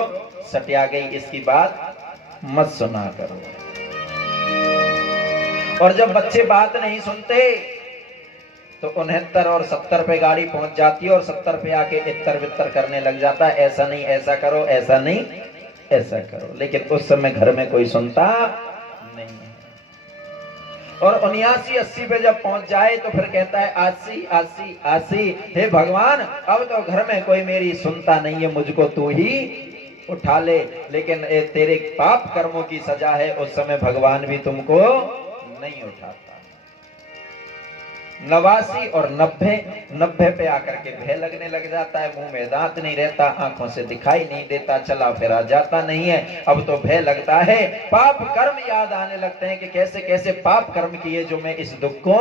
सटिया गई, इसकी बात मत सुना करो। और जब बच्चे बात नहीं सुनते तो 69 और 70 पे गाड़ी पहुंच जाती है और 70 पे आके इत्तर बित्तर करने लग जाता है, ऐसा नहीं ऐसा करो, ऐसा नहीं ऐसा करो। लेकिन उस समय घर में कोई सुनता नहीं है। और 79-80 पे जब पहुंच जाए तो फिर कहता है 80 हे भगवान, अब तो घर में कोई मेरी सुनता नहीं है, मुझको तू ही उठा ले। लेकिन तेरे पाप कर्मों की सजा है, उस समय भगवान भी तुमको नहीं उठाता। 89 और 90 पे आकर के भय लगने लग जाता है, मुंह में दांत नहीं रहता, आंखों से दिखाई नहीं देता, चला फिरा जाता नहीं है। अब तो भय लगता है, पाप कर्म याद आने लगते हैं कि कैसे कैसे पाप कर्म किए जो मैं इस दुख को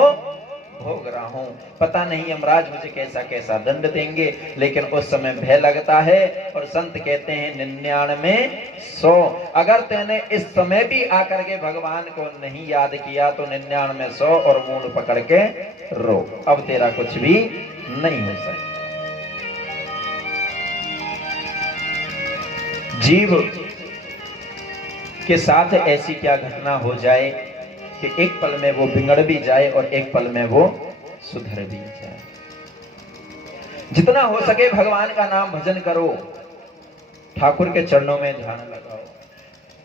भोग रहा हूं, पता नहीं यमराज मुझे कैसा कैसा दंड देंगे। लेकिन उस समय भय लगता है। और संत कहते हैं 99-100, अगर तूने इस समय भी आकर के भगवान को नहीं याद किया तो 99-100 और मूंड पकड़ के रो, अब तेरा कुछ भी नहीं हो सकता। जीव के साथ ऐसी क्या घटना हो जाए कि एक पल में वो बिगड़ भी जाए और एक पल में वो सुधर भी जाए। जितना हो सके भगवान का नाम भजन करो, ठाकुर के चरणों में ध्यान लगाओ।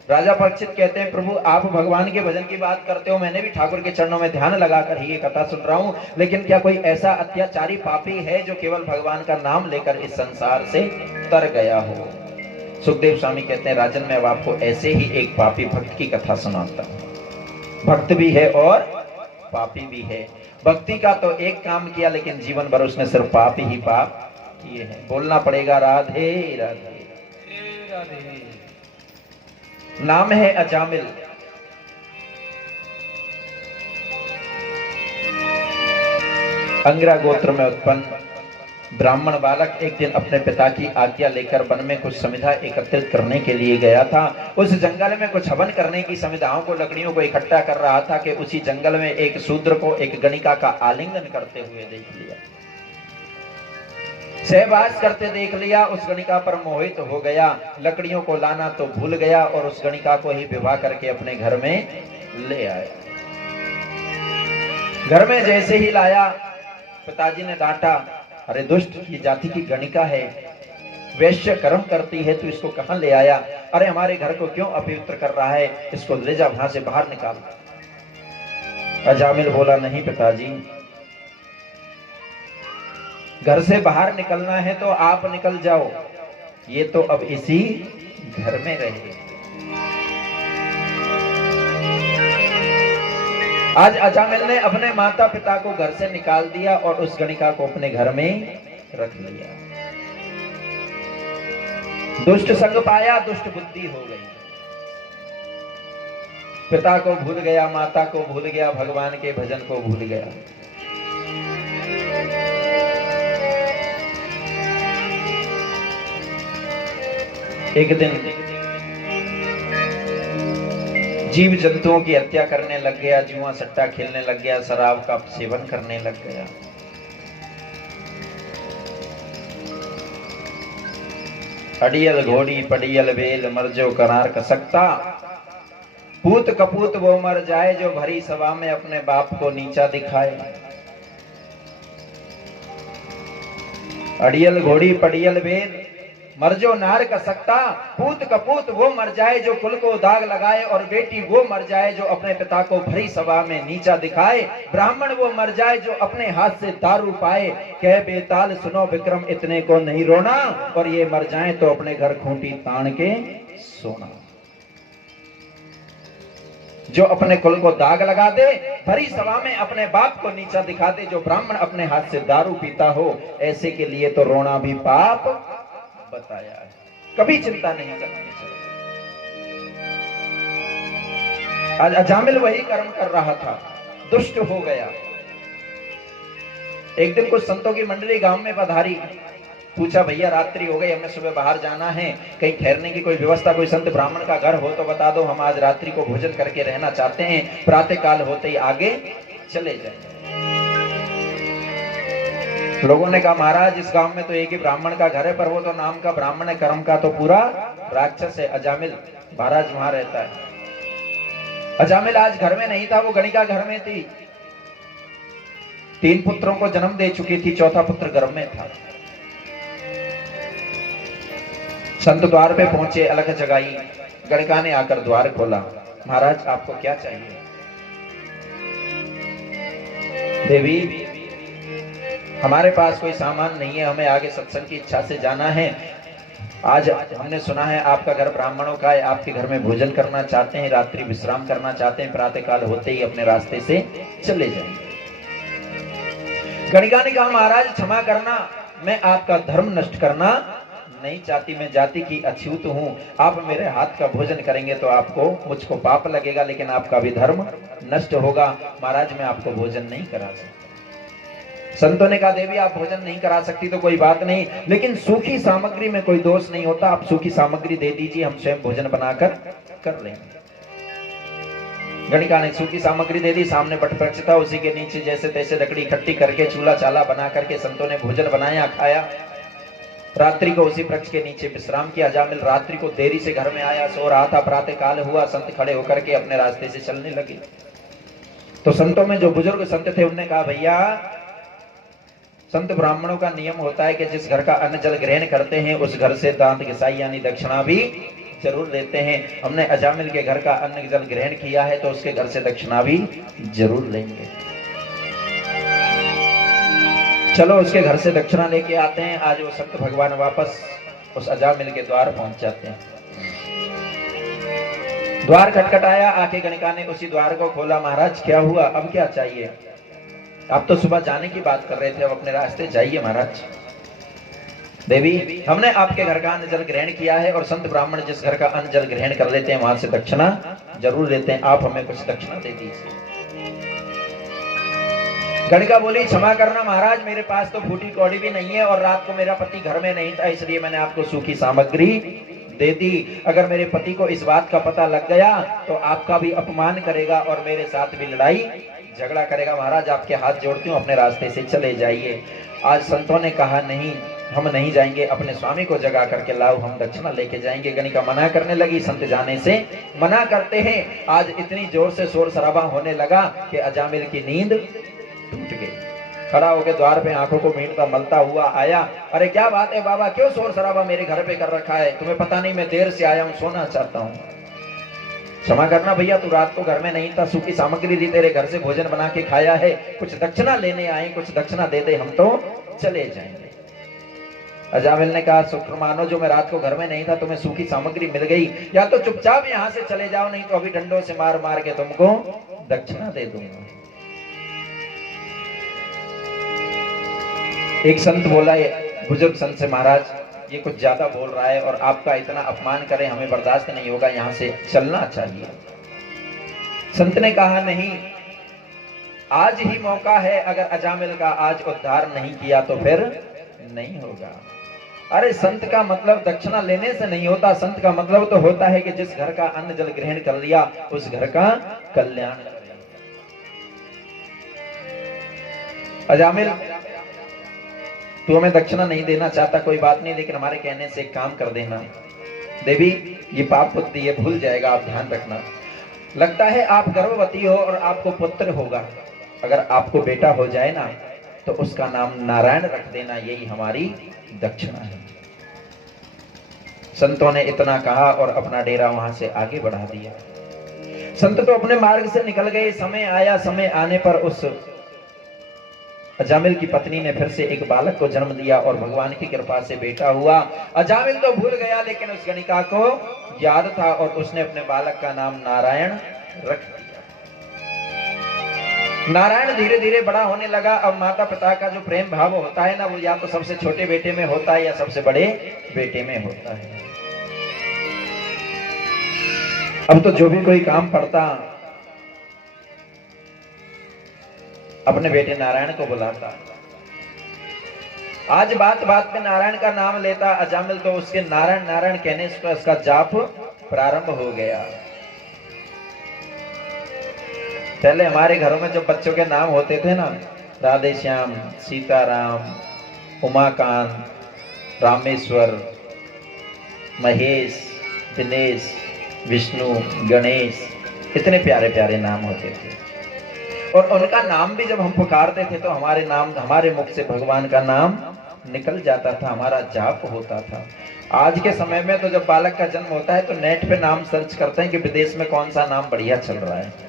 राजा परीक्षित कहते हैं, प्रभु आप भगवान के भजन की बात करते हो, मैंने भी ठाकुर के चरणों में ध्यान लगाकर ही ये कथा सुन रहा हूं, लेकिन क्या कोई ऐसा अत्याचारी पापी है जो केवल भगवान का नाम लेकर इस संसार से तर गया हो? सुखदेव स्वामी कहते हैं, राजन मैं अब आपको ऐसे ही एक पापी भक्त की कथा सुनाता हूं। भक्त भी है और पापी भी है। भक्ति का तो एक काम किया, लेकिन जीवन भर उसने सिर्फ पाप ही पाप किए हैं। बोलना पड़ेगा राधे राधे राधे। नाम है अजामिल। अंगिरा गोत्र में उत्पन्न ब्राह्मण बालक एक दिन अपने पिता की आज्ञा लेकर वन में कुछ समिधा एकत्रित करने के लिए गया था। उस जंगल में कुछ हवन करने की समिधाओं को, लकड़ियों को इकट्ठा कर रहा था कि उसी जंगल में एक शूद्र को एक गणिका का आलिंगन करते हुए देख लिया, सहवास करते देख लिया। उस गणिका पर मोहित हो गया, लकड़ियों को लाना तो भूल गया और उस गणिका को ही विवाह करके अपने घर में ले आया। घर में जैसे ही लाया, पिताजी ने डांटा, अरे दुष्ट, ये जाति की गणिका है, वैश्य कर्म करती है, तू इसको कहां ले आया? अरे हमारे घर को क्यों अपवित्र कर रहा है, इसको ले जा वहां से बाहर निकाल। अजामिल बोला, नहीं पिताजी, घर से बाहर निकलना है तो आप निकल जाओ, ये तो अब इसी घर में रहे। आज अजामिल ने अपने माता पिता को घर से निकाल दिया और उस गणिका को अपने घर में रख लिया। दुष्ट संग पाया, दुष्ट बुद्धि हो गई। पिता को भूल गया, माता को भूल गया, भगवान के भजन को भूल गया। एक दिन जीव जंतुओं की हत्या करने लग गया, जुआ सट्टा खेलने लग गया, शराब का सेवन करने लग गया। अड़ियल घोड़ी पड़ियल बेल, मर जो करार कसकता, पूत कपूत वो मर जाए जो भरी सभा में अपने बाप को नीचा दिखाए। अड़ियल घोड़ी पड़ियल बेल, मर जो नार का सकता, पूत कपूत वो मर जाए जो कुल को दाग लगाए, और बेटी वो मर जाए जो अपने पिता को भरी सभा में नीचा दिखाए। ब्राह्मण वो मर जाए जो अपने हाथ से दारू पाए, कह बेताल सुनो विक्रम इतने को नहीं रोना, और ये मर जाए तो अपने घर खूंटी तान के सोना। जो अपने कुल को दाग लगा दे, भरी सभा में अपने बाप को नीचा दिखा दे, जो ब्राह्मण अपने हाथ से दारू पीता हो, ऐसे के लिए तो रोना भी पाप बताया है। कभी चिंता नहीं करनी चाहिए। आज अजामिल वही कर्म कर रहा था, दुष्ट हो गया। एक दिन कुछ संतों की मंडली गांव में पधारी, पूछा भैया रात्रि हो गई, हमें सुबह बाहर जाना है, कहीं ठहरने की कोई व्यवस्था, कोई संत ब्राह्मण का घर हो तो बता दो, हम आज रात्रि को भोजन करके रहना चाहते हैं, प्रातः काल होते ही आगे चले जाएं। लोगों ने कहा महाराज इस गांव में तो एक ही ब्राह्मण का घर है, पर वो तो नाम का ब्राह्मण है, कर्म का तो पूरा राक्षस है। अजामिल महाराज वहां रहता है। अजामिल आज घर में नहीं था, वो गणिका घर में थी। 3 पुत्रों को जन्म दे चुकी थी, चौथा पुत्र गर्भ में था। संत द्वार पे पहुंचे, अलख जगाई, गणिका ने आकर द्वार खोला। महाराज आपको क्या चाहिए? देवी हमारे पास कोई सामान नहीं है, हमें आगे सत्संग की इच्छा से जाना है। आज हमने सुना है आपका घर ब्राह्मणों का है, आपके घर में भोजन करना चाहते हैं, रात्रि विश्राम करना चाहते हैं, प्रातः काल होते ही अपने रास्ते से चले जाएंगे। गणिका ने कहा महाराज क्षमा करना, मैं आपका धर्म नष्ट करना नहीं चाहती, मैं जाति की अछूत हूं। आप मेरे हाथ का भोजन करेंगे तो आपको मुझको पाप लगेगा, लेकिन आपका भी धर्म नष्ट होगा। महाराज मैं आपको भोजन नहीं करा सकता। संतों ने कहा देवी आप भोजन नहीं करा सकती तो कोई बात नहीं, लेकिन सूखी सामग्री में कोई दोष नहीं होता, आप सूखी सामग्री दे दीजिए, हम स्वयं भोजन बनाकर कर लेंगे। गणिका ने सूखी सामग्री दे दी, सामने बट वृक्ष था, उसी के नीचे जैसे तैसे लकड़ी इकट्ठी करके चूल्हा चाला बना करके संतों ने भोजन बनाया, खाया। रात्रि को उसी वृक्ष के नीचे विश्राम किया। अजामिल रात्रि को देरी से घर में आया, सो रहा था, प्रातः काल हुआ, संत खड़े होकर के अपने रास्ते से चलने लगे। तो संतों में जो बुजुर्ग संत थे उन्होंने कहा भैया संत ब्राह्मणों का नियम होता है कि जिस घर का अन्न जल ग्रहण करते हैं उस घर से दांत घिसाई यानी दक्षिणा भी जरूर लेते हैं। हमने अजामिल के घर का अन्न जल ग्रहण किया है तो उसके घर से दक्षिणा भी जरूर लेंगे। चलो उसके घर से दक्षिणा लेके आते हैं। आज वो संत भगवान वापस उस अजामिल के द्वार पहुंच जाते हैं। द्वार खटखटाया, आके गणिका ने उसी द्वार को खोला। महाराज क्या हुआ, अब क्या चाहिए? आप तो सुबह जाने की बात कर रहे थे, अब अपने रास्ते जाइए। महाराज देवी हमने आपके घर का अन्न जल ग्रहण किया है और संत ब्राह्मण जिस घर का अन्न जल ग्रहण कर लेते हैं वहां से दक्षिणा जरूर लेते हैं, आप हमें कुछ दक्षिणा दे दीजिए। गणिका बोली क्षमा करना महाराज, मेरे पास तो फूटी कौड़ी भी नहीं है और रात को मेरा पति घर में नहीं था, इसलिए मैंने आपको सूखी सामग्री दे दी। अगर मेरे पति को इस बात का पता लग गया तो आपका भी अपमान करेगा और मेरे साथ भी लड़ाई झगड़ा करेगा। महाराज आपके हाथ जोड़ती हूँ, अपने रास्ते से चले जाइए। आज संतों ने कहा नहीं हम नहीं जाएंगे, अपने स्वामी को जगा करके लाओ, हम दक्षिणा लेके जाएंगे। गणिका मना करने लगी, संत जाने से मना करते हैं। आज इतनी जोर से शोर शराबा होने लगा कि अजामिल की नींद टूट गई। खड़ा होकर द्वार पे आंखों को मीटता मलता हुआ आया। अरे क्या बात है बाबा, क्यों शोर शराबा मेरे घर पे कर रखा है? तुम्हें पता नहीं मैं देर से आया हूँ, सोना चाहता हूँ। क्षमा करना भैया, तू रात को घर में नहीं था, सूखी सामग्री दी, तेरे घर से भोजन बना के खाया है, कुछ दक्षिणा लेने आए, कुछ दक्षिणा दे दे, हम तो चले जाएंगे। अजामिल ने कहा शुक्र मानो जो मैं रात को घर में नहीं था, तुम्हें सूखी सामग्री मिल गई, या तो चुपचाप यहाँ से चले जाओ, नहीं तो अभी डंडों से मार मार के तुमको दक्षिणा दे दूंगा। एक संत बोला, बुजुर्ग संत से, महाराज ये कुछ ज्यादा बोल रहा है और आपका इतना अपमान करे हमें बर्दाश्त नहीं होगा, यहाँ से चलना चाहिए। संत ने कहा नहीं, आज ही मौका है, अगर अजामिल का आज उद्धार नहीं किया तो फिर नहीं होगा। अरे संत का मतलब दक्षिणा लेने से नहीं होता, संत का मतलब तो होता है कि जिस घर का अन्न जल ग्रहण कर लिया उस घर का कल्याण करें। अजामिल तू हमें दक्षिणा नहीं देना चाहता, कोई बात नहीं, लेकिन हमारे कहने से एक काम कर देना। देवी ये पाप बुद्धि ये भूल जाएगा, आप ध्यान रखना। लगता है आप गर्भवती हो और आपको पुत्र होगा, अगर आपको बेटा हो जाए ना तो उसका नाम नारायण रख देना, यही हमारी दक्षिणा है। संतों ने इतना कहा और अपना डेरा वहां से आगे बढ़ा दिया। संत तो अपने मार्ग से निकल गए। समय आया, समय आने पर उस अजामिल की पत्नी ने फिर से एक बालक को जन्म दिया और भगवान की कृपा से बेटा हुआ। अजामिल तो भूल गया, लेकिन उस गणिका को याद था और उसने अपने बालक का नाम नारायण रख दिया। नारायण धीरे धीरे बड़ा होने लगा। अब माता पिता का जो प्रेम भाव होता है ना, वो या तो सबसे छोटे बेटे में होता है या सबसे बड़े बेटे में होता है। अब तो जो भी कोई काम पड़ता अपने बेटे नारायण को बुलाता। आज बात बात में नारायण का नाम लेता अजामिल, तो उसके नारायण नारायण कहने से उसका जाप प्रारंभ हो गया। पहले हमारे घरों में जब बच्चों के नाम होते थे ना, राधे श्याम, सीताराम, उमाकांत, रामेश्वर, महेश, दिनेश, विष्णु, गणेश, इतने प्यारे प्यारे नाम होते थे। और उनका नाम भी जब हम पुकारते थे तो हमारे मुख से भगवान का नाम निकल जाता था, हमारा जाप होता था। आज के समय में तो जब बालक का जन्म होता है तो नेट पे नाम सर्च करते हैं कि विदेश में कौन सा नाम बढ़िया चल रहा है।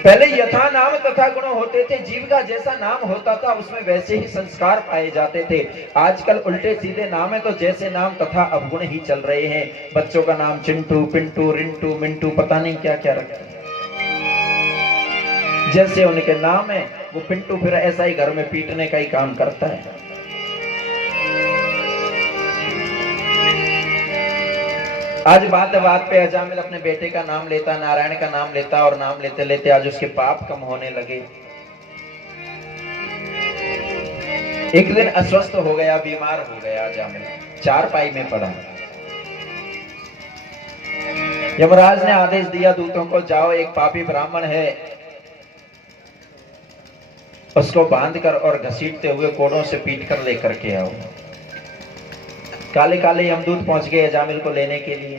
पहले यथा नाम तथा गुण होते थे, जीव का जैसा नाम होता था उसमें वैसे ही संस्कार पाए जाते थे। आजकल उल्टे सीधे नाम है तो जैसे नाम तथा अवगुण ही चल रहे हैं। बच्चों का नाम चिंटू, पिंटू, रिंटू, मिंटू, पता नहीं क्या क्या रखते हैं। जैसे उनके नाम है वो पिंटू फिर ऐसा ही घर में पीटने का ही काम करता है। आज बात पे अजामिल अपने बेटे का नाम लेता, नारायण का नाम लेता और नाम लेते लेते आज उसके पाप कम होने लगे। एक दिन अस्वस्थ हो गया, बीमार हो गया अजामिल, चारपाई में पड़ा। यमराज ने आदेश दिया दूतों को, जाओ एक पापी ब्राह्मण है उसको बांधकर और घसीटते हुए कोड़ों से पीट कर लेकर के आओ। काले काले यमदूत पहुंच गए अजामिल को लेने के लिए।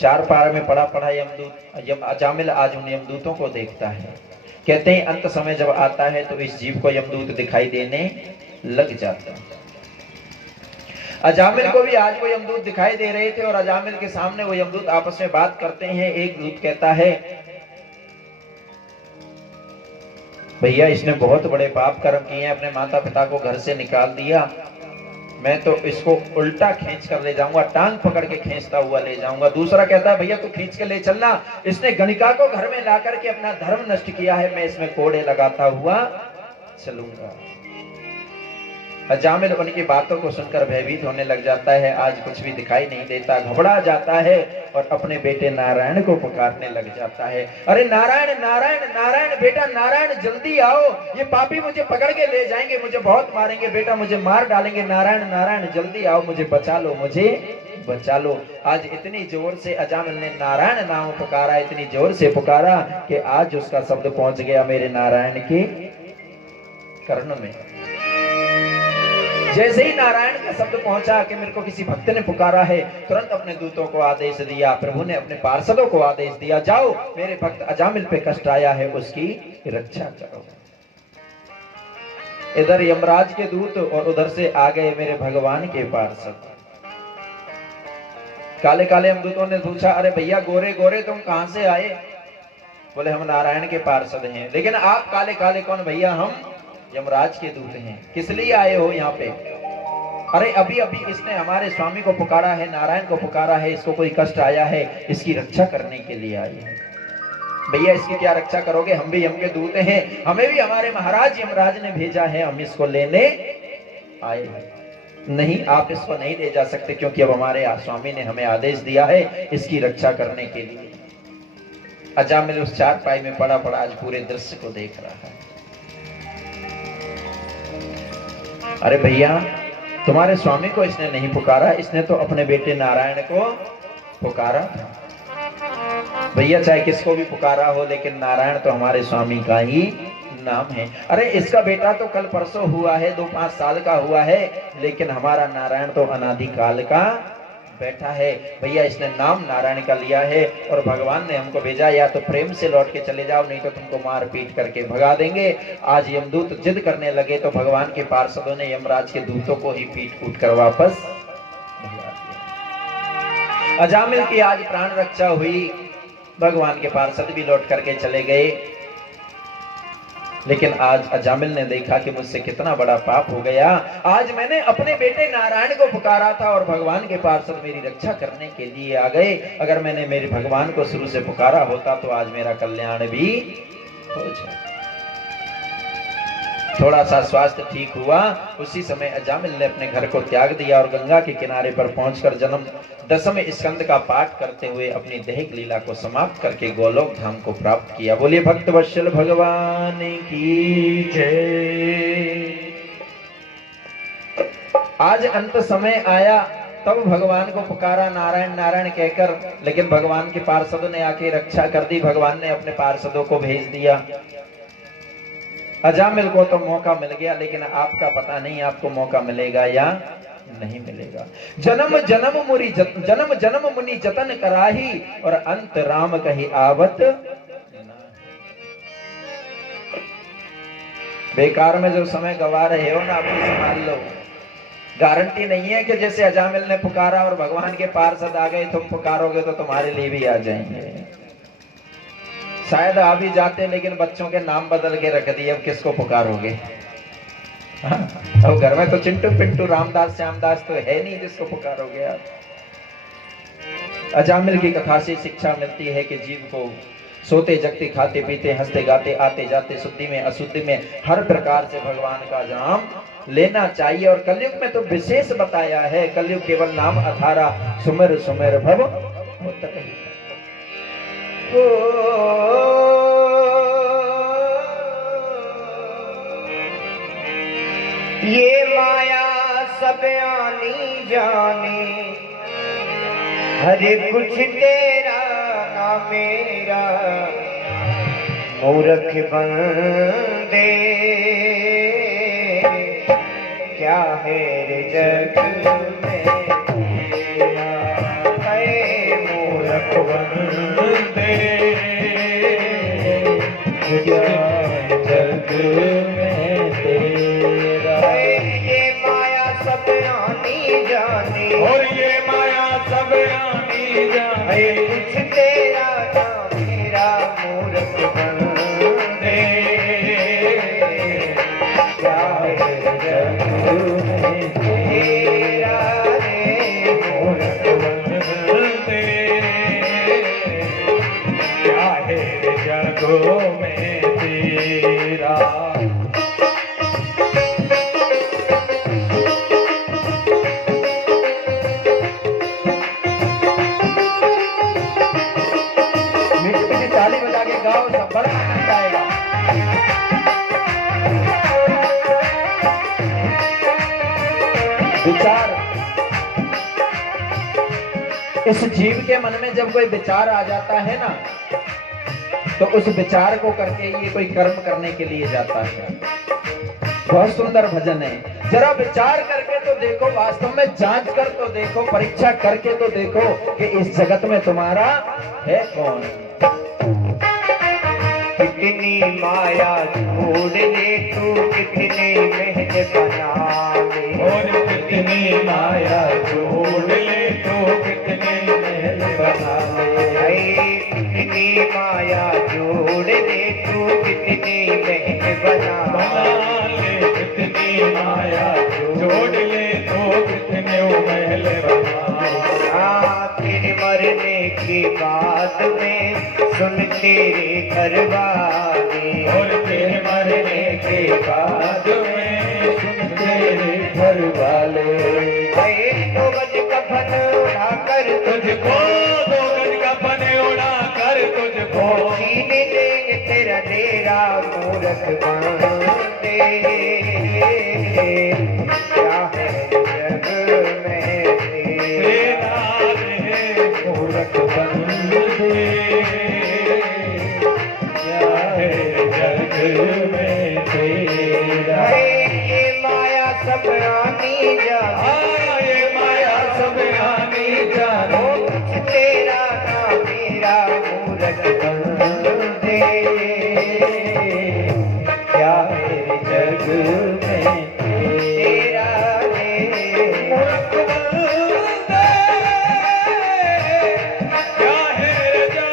चारपाई में पड़ा यमदूत। अजामिल आज उन यमदूतों को देखता है। कहते हैं अंत समय जब आता है तो इस जीव को यमदूत दिखाई देने लग जाता है। अजामिल को भी आज वो यमदूत दिखाई दे रहे थे और अजामिल के सामने वो यमदूत आपस में बात करते हैं। एक दूत कहता है, भैया इसने बहुत बड़े पाप कर्म किए हैं, अपने माता पिता को घर से निकाल दिया, मैं तो इसको उल्टा खींच कर ले जाऊंगा, टांग पकड़ के खींचता हुआ ले जाऊंगा। दूसरा कहता है, भैया तू खींच के ले चलना, इसने गणिका को घर में ला करके अपना धर्म नष्ट किया है, मैं इसमें कोड़े लगाता हुआ चलूंगा। अजामिल उनकी बातों को सुनकर भयभीत होने लग जाता है। आज कुछ भी दिखाई नहीं देता, घबरा जाता है और अपने बेटे नारायण को पुकारने लग जाता है। अरे नारायण नारायण नारायण, बेटा नारायण जल्दी आओ, ये पापी मुझे पकड़ के ले जाएंगे, मुझे बहुत मारेंगे, बेटा मुझे मार डालेंगे, नारायण नारायण जल्दी आओ, मुझे बचा लो, मुझे बचा लो। आज इतनी जोर से अजामिल ने नारायण नाम पुकारा, इतनी जोर से पुकारा कि आज उसका शब्द पहुंच गया मेरे नारायण के कर्ण में। जैसे ही नारायण का शब्द पहुंचा कि मेरे को किसी भक्त ने पुकारा है, तुरंत अपने दूतों को आदेश दिया, प्रभु ने अपने पार्षदों को आदेश दिया, जाओ मेरे भक्त अजामिल पे कष्ट आया है उसकी रक्षा करो। इधर यमराज के दूत और उधर से आ गए मेरे भगवान के पार्षद। काले काले यमदूतों ने पूछा, अरे भैया गोरे गोरे तुम कहां से आए? बोले हम नारायण के पार्षद हैं। लेकिन आप काले काले कौन? भैया हम यमराज के दूत हैं। किस लिए आए हो यहाँ पे? अरे अभी अभी इसने हमारे स्वामी को पुकारा है, नारायण को पुकारा है, इसको कोई कष्ट आया है, इसकी रक्षा करने के लिए आए हैं। भैया इसकी क्या रक्षा करोगे? हम भी यम के दूत हैं, हमें भी हमारे महाराज यमराज ने भेजा है, हम इसको लेने आए हैं। नहीं, आप इसको नहीं ले जा सकते क्योंकि अब हमारे स्वामी ने हमें आदेश दिया है इसकी रक्षा करने के लिए। अजामिल उस चारपाई में पड़ा पड़ा आज पूरे दृश्य को देख रहा है। अरे भैया तुम्हारे स्वामी को इसने नहीं पुकारा, इसने तो अपने बेटे नारायण को पुकारा था। भैया चाहे किसको भी पुकारा हो लेकिन नारायण तो हमारे स्वामी का ही नाम है। अरे इसका बेटा तो कल परसों हुआ है, 2-5 साल का हुआ है, लेकिन हमारा नारायण तो अनादिकाल का बैठा है। भैया इसने नाम नारायण का लिया है और भगवान ने हमको भेजा, या तो प्रेम से लौट के चले जाओ, नहीं तो तुमको मार पीट करके भगा देंगे। आज यमदूत जिद करने लगे तो भगवान के पार्षदों ने यमराज के दूतों को ही पीट कूट कर वापस भगा दिया। अजामिल की आज प्राण रक्षा हुई, भगवान के पार्षद भी लौट करके चले गए। लेकिन आज अजामिल ने देखा कि मुझसे कितना बड़ा पाप हो गया। आज मैंने अपने बेटे नारायण को पुकारा था और भगवान के पार्षद मेरी रक्षा करने के लिए आ गए। अगर मैंने मेरे भगवान को शुरू से पुकारा होता तो आज मेरा कल्याण भी हो जाए। थोड़ा सा स्वास्थ्य ठीक हुआ, उसी समय अजामिल ने अपने घर को त्याग दिया और गंगा के किनारे पर पहुंचकर जन्म 10वें स्कंद का पाठ करते हुए अपनी दैहिक लीला को समाप्त करके गोलोक धाम को प्राप्त किया। बोलिए भक्त वत्सल भगवान की जय। आज अंत समय आया, तब भगवान को पुकारा नारायण नारायण कहकर, लेकिन भगवान के पार्षदों ने आके रक्षा कर दी। भगवान ने अपने पार्षदों को भेज दिया। अजामिल को तो मौका मिल गया, लेकिन आपका पता नहीं आपको मौका मिलेगा या नहीं मिलेगा। जन्म जन्म मुनि जतन कराही और अंत राम कही आवत। बेकार में जो समय गवा रहे हो ना, अपनी संभाल लो। गारंटी नहीं है कि जैसे अजामिल ने पुकारा और भगवान के पार्षद आ गए, तुम पुकारोगे तो तुम्हारे लिए भी आ जाएंगे। शायद आ भी जाते, लेकिन बच्चों के नाम बदल के रख दिए, अब किसको पुकारोगे? अब घर में तो चिंटू पिंटू रामदास श्यामदास तो है नहीं जिसको पुकारोगे आप। अजामिल की कथा से शिक्षा मिलती है कि जीव को सोते जगते खाते पीते हंसते गाते आते जाते शुद्धि में अशुद्धि में हर प्रकार से भगवान का नाम लेना चाहिए। और कलयुग में तो विशेष बताया है, कलयुग केवल नाम अधारा, सुमिर सुमिर भव उतरहि। ये माया सब आनी जाने, हरे कुछ तेरा ना मेरा, मूर्ख बंदे क्या है रे जग में तेरा, है मूर्ख बंदे क्या है जग में तेरा। ये माया सब आनी जाने, और ये माया सब आनी जाने, कुछ तेरा ना मेरा, मूर्ख बंदे क्या है जग में तेरा रे, मूर्ख बंदे क्या है जगो में तेरा। ताली बजा के गाओ, सब बड़ा आनंद आएगा। विचार, इस जीव के मन में जब कोई विचार आ जाता है ना, तो उस विचार को करके ये कोई कर्म करने के लिए जाता है। बहुत सुंदर भजन है। जरा विचार करके तो देखो, वास्तव में जांच कर तो देखो, परीक्षा करके तो देखो कि इस जगत में तुम्हारा है कौन। कितनी माया छोड़ ले तू, कितने महल बना ले, और कितनी माया छोड़ ले तो कितने महल बना ले। कितनी माया जोड़ ले तू, कितनी महल बना ले, कितनी माया जोड़ ले तो कितने महल बना ले। फिर मरने के बाद में सुन तेरे घर वाले, और तेरे मरने के बाद में सुन तेरे घर वाले, दो गज कफन उठाकर तुझको दो गज कफन उड़ा कर तुझको सीने देंगे तेरा डेरा, मूर्ख बंदे क्या है जग में तेरा, मूर्ख बंदे क्या है जग में तेरा। ये माया सब आनी जाने, ये माया सब आनी जानो, कुछ तेरा ना मेरा, मूर्ख बंदे क्या है जग में तेरा रे, मूर्ख बंदे क्या है जग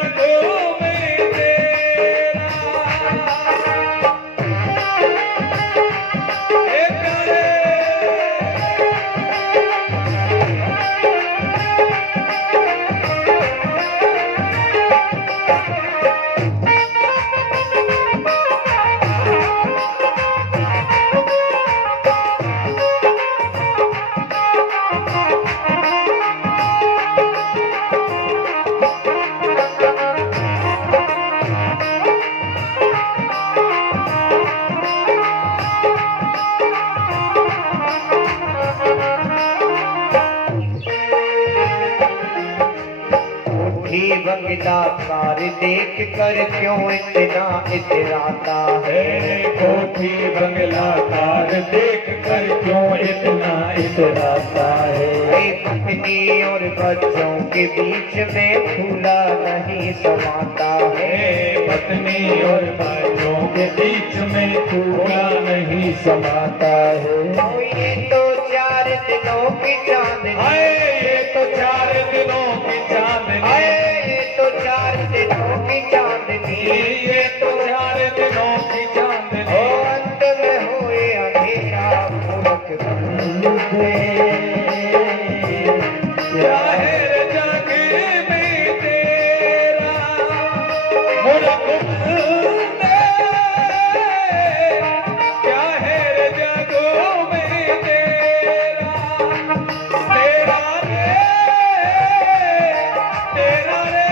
कोठी बंगला कार देख कर क्यों इतना इतराता है। कोठी बंगला कार देख कर क्यों इतना इतराता है। पत्नी और बच्चों के बीच में फूला नहीं समाता है। पत्नी और बच्चों के बीच में फूला नहीं समाता है। ये तो 4 दिनों की चांदनी, ये तो 4 दिनों की चांदनी, ये तो 4 दिनों की चांदनी, ये तो 4 दिनों की चांदनी। अंत में हुए अंधेरा मूरख बंदे। क्या है रे जग में तेरा मूरख बंदे, क्या है रे जग में तेरा, तेरा रे, तेरा रे।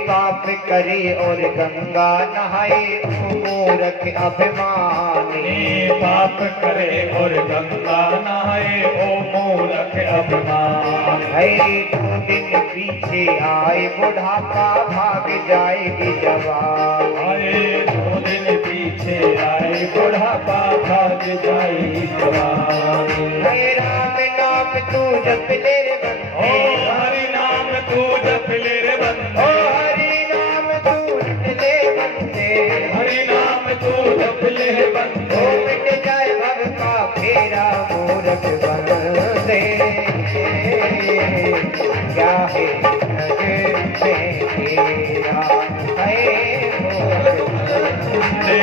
पाप करे और गंगा नहाए मूरख अभिमानी। पाप करे और गंगा नहाए ओ मूरख अभिमान। 2 दिन पीछे आए बुढ़ापा भाग जाएगी जवानी। 2 दिन पीछे आए बुढ़ापा भाग जाएगी जवानी। राम नाम तू जप ले रे बंदे, हरि नाम तू जप ले रे बंदे, हरि नाम तू जप ले बंदे, हरि नाम तू जप ले बंदे। मिट जाए भव का फेरा मूरख बंदे। क्या है जग में तेरा, है मूरख बंदे।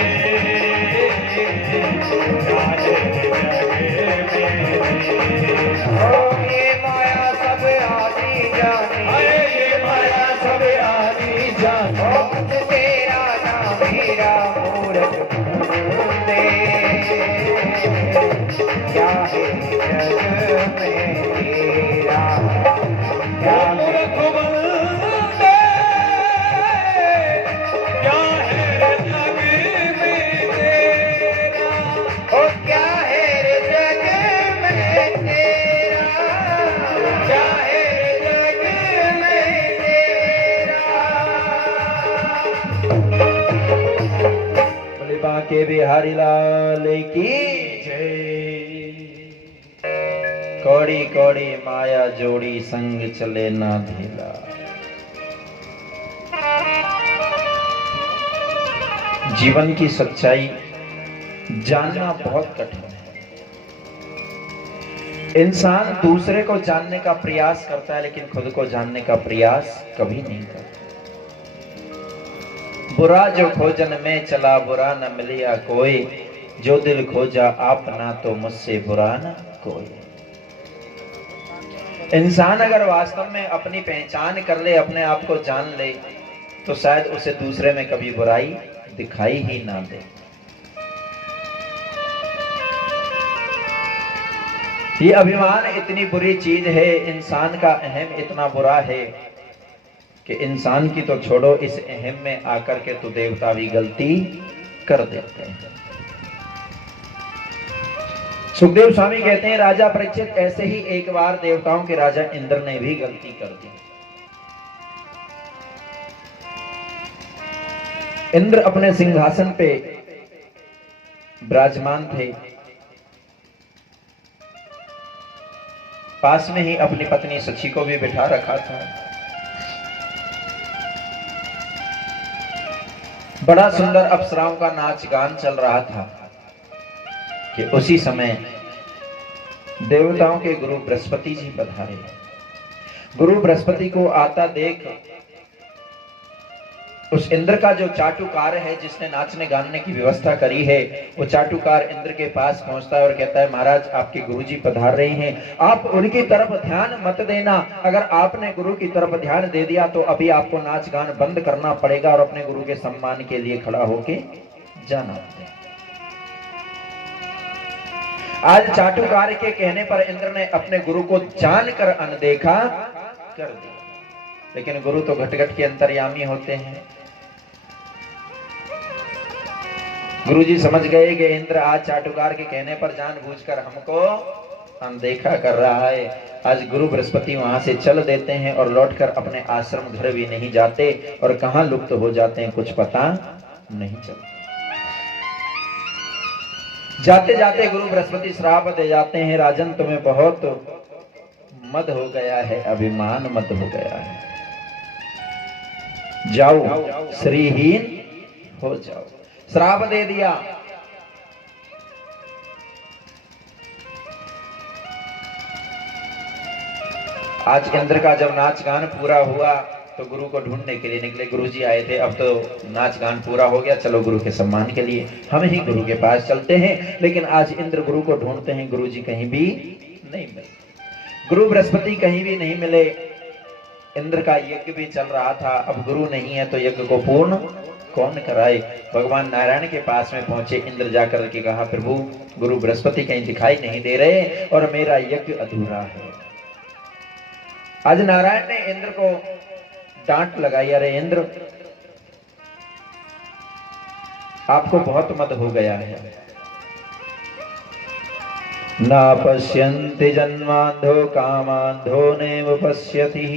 ये माया सब आनी जानी, ये माया सब आनी जानी। कुछ तेरा ना मेरा मूरख बंदे। क्या है जग में तेरा, क्या है मूरख बंदे, क्या है रे जग में तेरा। ओ क्या है रे जग में तेरा, क्या है रे जग में तेरा। बोले बांके बिहारी लाल की जय। कौड़ी कौड़ी माया जोड़ी संग चले ना ढीला। जीवन की सच्चाई जानना बहुत कठिन है। इंसान दूसरे को जानने का प्रयास करता है लेकिन खुद को जानने का प्रयास कभी नहीं करता। बुरा जो खोजन में चला बुरा न मिलिया कोई, जो दिल खोजा आपना तो मुझसे बुरा न कोई। इंसान अगर वास्तव में अपनी पहचान कर ले, अपने आप को जान ले, तो शायद उसे दूसरे में कभी बुराई दिखाई ही ना दे। ये अभिमान इतनी बुरी चीज है, इंसान का अहम इतना बुरा है कि इंसान की तो छोड़ो, इस अहम में आकर के तो देवता भी गलती कर देते हैं। सुखदेव स्वामी कहते हैं, राजा परीक्षित, ऐसे ही एक बार देवताओं के राजा इंद्र ने भी गलती कर दी। इंद्र अपने सिंहासन पे विराजमान थे, पास में ही अपनी पत्नी सची को भी बिठा रखा था। बड़ा सुंदर अप्सराओं का नाच गान चल रहा था कि उसी समय देवताओं के गुरु बृहस्पति जी पधारे। गुरु बृहस्पति को आता देख उस इंद्र का जो चाटुकार है, जिसने नाचने गाने की व्यवस्था करी है, वो चाटुकार इंद्र के पास पहुंचता है और कहता है, महाराज आपके गुरुजी पधार रहे हैं, आप उनकी तरफ ध्यान मत देना। अगर आपने गुरु की तरफ ध्यान दे दिया तो अभी आपको नाच गान बंद करना पड़ेगा और अपने गुरु के सम्मान के लिए खड़ा होके जाना पड़ेगा। आज चाटुकार के कहने पर इंद्र ने अपने गुरु को जानकर अनदेखा कर दिया। लेकिन गुरु तो घट-घट के अंतर्यामी होते हैं। गुरुजी समझ गए कि इंद्र आज चाटुकार के कहने पर जानबूझकर हमको अनदेखा कर रहा है। आज गुरु बृहस्पति वहां से चल देते हैं और लौटकर अपने आश्रम घर भी नहीं जाते और कहां लुप्त हो जाते हैं कुछ पता नहीं चलता। जाते जाते गुरु बृहस्पति श्राप दे जाते हैं, राजन तुम्हें बहुत मद हो गया है, अभिमान मद हो गया है, जाओ श्रीहीन हो जाओ। श्राप दे दिया। आज इंद्र का जब नाच गान पूरा हुआ तो गुरु को ढूंढने के लिए निकले। गुरुजी आए थे, अब तो नाच गान पूरा हो गया, चलो गुरु के सम्मान के लिए हम ही गुरु के पास चलते हैं। लेकिन आज इंद्र गुरु को ढूंढते हैं, गुरुजी कहीं भी नहीं मिले, गुरु बृहस्पति कहीं भी नहीं मिले। इंद्र का यज्ञ भी चल रहा था, अब गुरु नहीं है तो यज्ञ को पूर्ण कौन कराए। भगवान नारायण के पास में पहुंचे। इंद्र जाकर के कहा, प्रभु गुरु बृहस्पति कहीं दिखाई नहीं दे रहे और मेरा यज्ञ अधूरा है। आज नारायण ने इंद्र को डांट लगाई, अरे इंद्र आपको बहुत मद हो गया है। न पश्यन्ति जन्मांधो कामांधो नैव पश्यति।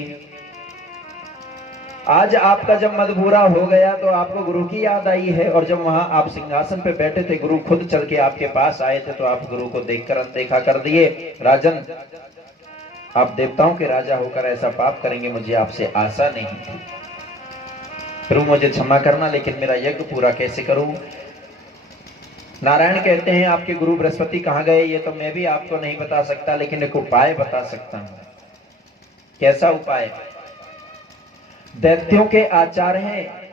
आज आपका जब मद पूरा हो गया तो आपको गुरु की याद आई है, और जब वहां आप सिंहासन पे बैठे थे गुरु खुद चल के आपके पास आए थे तो आप गुरु को देखकर अनदेखा कर दिए। राजन आप देवताओं के राजा होकर ऐसा पाप करेंगे, मुझे आपसे आशा नहीं थी। प्रभु मुझे क्षमा करना, लेकिन मेरा यज्ञ पूरा कैसे करूं। नारायण कहते हैं आपके गुरु बृहस्पति कहां गए ये तो मैं भी आपको नहीं बता सकता, लेकिन एक उपाय बता सकता हूं। कैसा उपाय? दैत्यों के आचार्य हैं,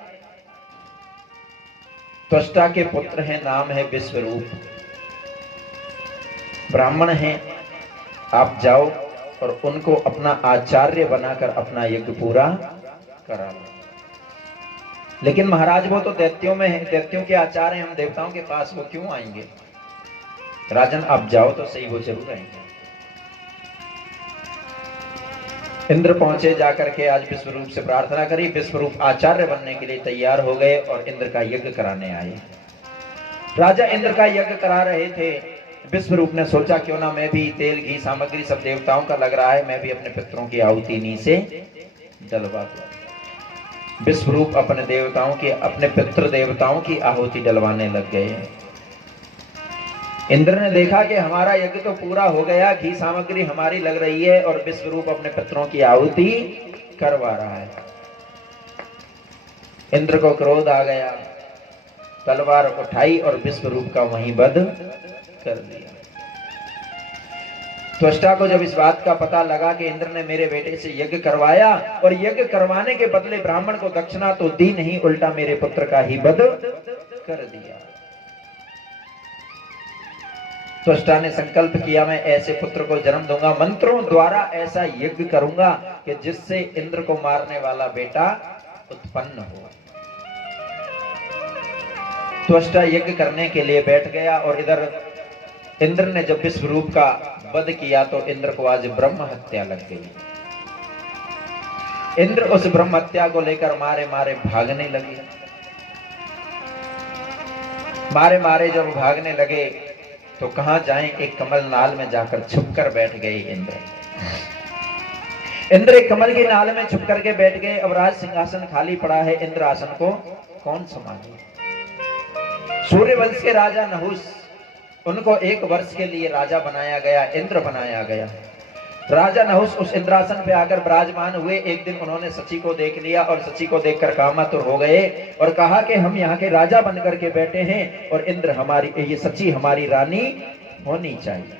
त्वष्टा के पुत्र हैं, नाम है विश्वरूप, ब्राह्मण हैं। आप जाओ और उनको अपना आचार्य बनाकर अपना यज्ञ पूरा करा लो। लेकिन महाराज वो तो दैत्यों में है, दैत्यों के आचार्य, हम देवताओं के पास वो क्यों आएंगे? राजन आप जाओ तो सही, वो जरूर आएंगे। इंद्र पहुंचे, जाकर के आज विश्वरूप से प्रार्थना करी। विश्वरूप आचार्य बनने के लिए तैयार हो गए और इंद्र का यज्ञ कराने आए। राजा इंद्र का यज्ञ करा रहे थे। विश्वरूप ने सोचा क्यों ना मैं भी तेल घी सामग्री सब देवताओं का लग रहा है, मैं भी अपने पितरों की आहुति इन्हीं से डलवा दूं। विश्वरूप अपने देवताओं की, अपने पितृ देवताओं की आहुति डलवाने लग गए। इंद्र ने देखा कि हमारा यज्ञ तो पूरा हो गया, घी सामग्री हमारी लग रही है और विश्वरूप अपने पितरों की आहुति करवा रहा है। इंद्र को क्रोध आ गया, तलवार उठाई और विश्वरूप का वहीं वध कर दिया। त्वष्टा को जब इस बात का पता लगा कि इंद्र ने मेरे बेटे से यज्ञ करवाया और यज्ञ करवाने के बदले ब्राह्मण को दक्षिणा तो दी नहीं, उल्टा मेरे पुत्र का ही वध कर दिया। त्वष्टा ने संकल्प किया, मैं ऐसे पुत्र को जन्म दूंगा, मंत्रों द्वारा ऐसा यज्ञ करूंगा कि जिससे इंद्र को मारने वाला बेटा उत्पन्न हो। त्वष्टा यज्ञ करने के लिए बैठ गया और इधर इंद्र ने जब विश्वरूप का वध किया तो इंद्र को आज ब्रह्म हत्या लग गई। इंद्र उस ब्रह्म हत्या को लेकर मारे मारे भागने लगे। मारे मारे जब भागने लगे तो कहां जाएं, एक कमल नाल में जाकर छुपकर बैठ गए इंद्र। इंद्र एक कमल की नाल में छुप करके बैठ गए। अब राज सिंहासन खाली पड़ा है, इंद्र आसन को कौन संभाले? सूर्यवंश के राजा नहुस, उनको 1 वर्ष के लिए राजा बनाया गया, इंद्र बनाया गया। राजा नहुस उस इंद्रासन पे आकर विराजमान हुए। एक दिन उन्होंने सची को देख लिया और सची को देखकर कामातुर हो गए और कहा कि हम यहाँ के राजा बनकर के बैठे हैं और इंद्र हमारी, ये सची हमारी रानी होनी चाहिए।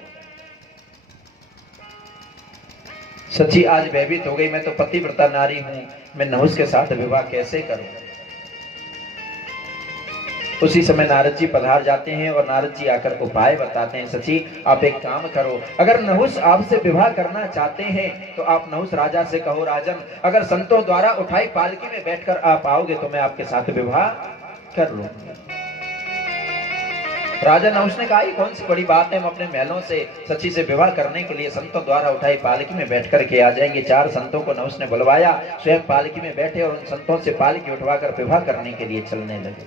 सची आज भयभीत हो गई, मैं तो पतिव्रता नारी हूं, मैं नहुस के साथ विवाह कैसे करूं? उसी समय नारद जी पधार जाते हैं और नारद जी आकर उपाय बताते हैं। सची आप एक काम करो, अगर नहुस आपसे विवाह करना चाहते हैं तो आप नहुस राजा से कहो, राजन अगर संतों द्वारा उठाई पालकी में बैठकर आप आओगे तो मैं आपके साथ विवाह कर लूंगा। राजा नहुष ने कहा, ये कौन सी बड़ी बात है, हम अपने महलों से सची से विवाह करने के लिए संतों द्वारा उठाई पालकी में बैठ करके आ जाएंगे। 4 संतों को नहुष ने बुलवाया, स्वयं पालकी में बैठे और उन संतों से पालकी उठवाकर विवाह करने के लिए चलने लगे।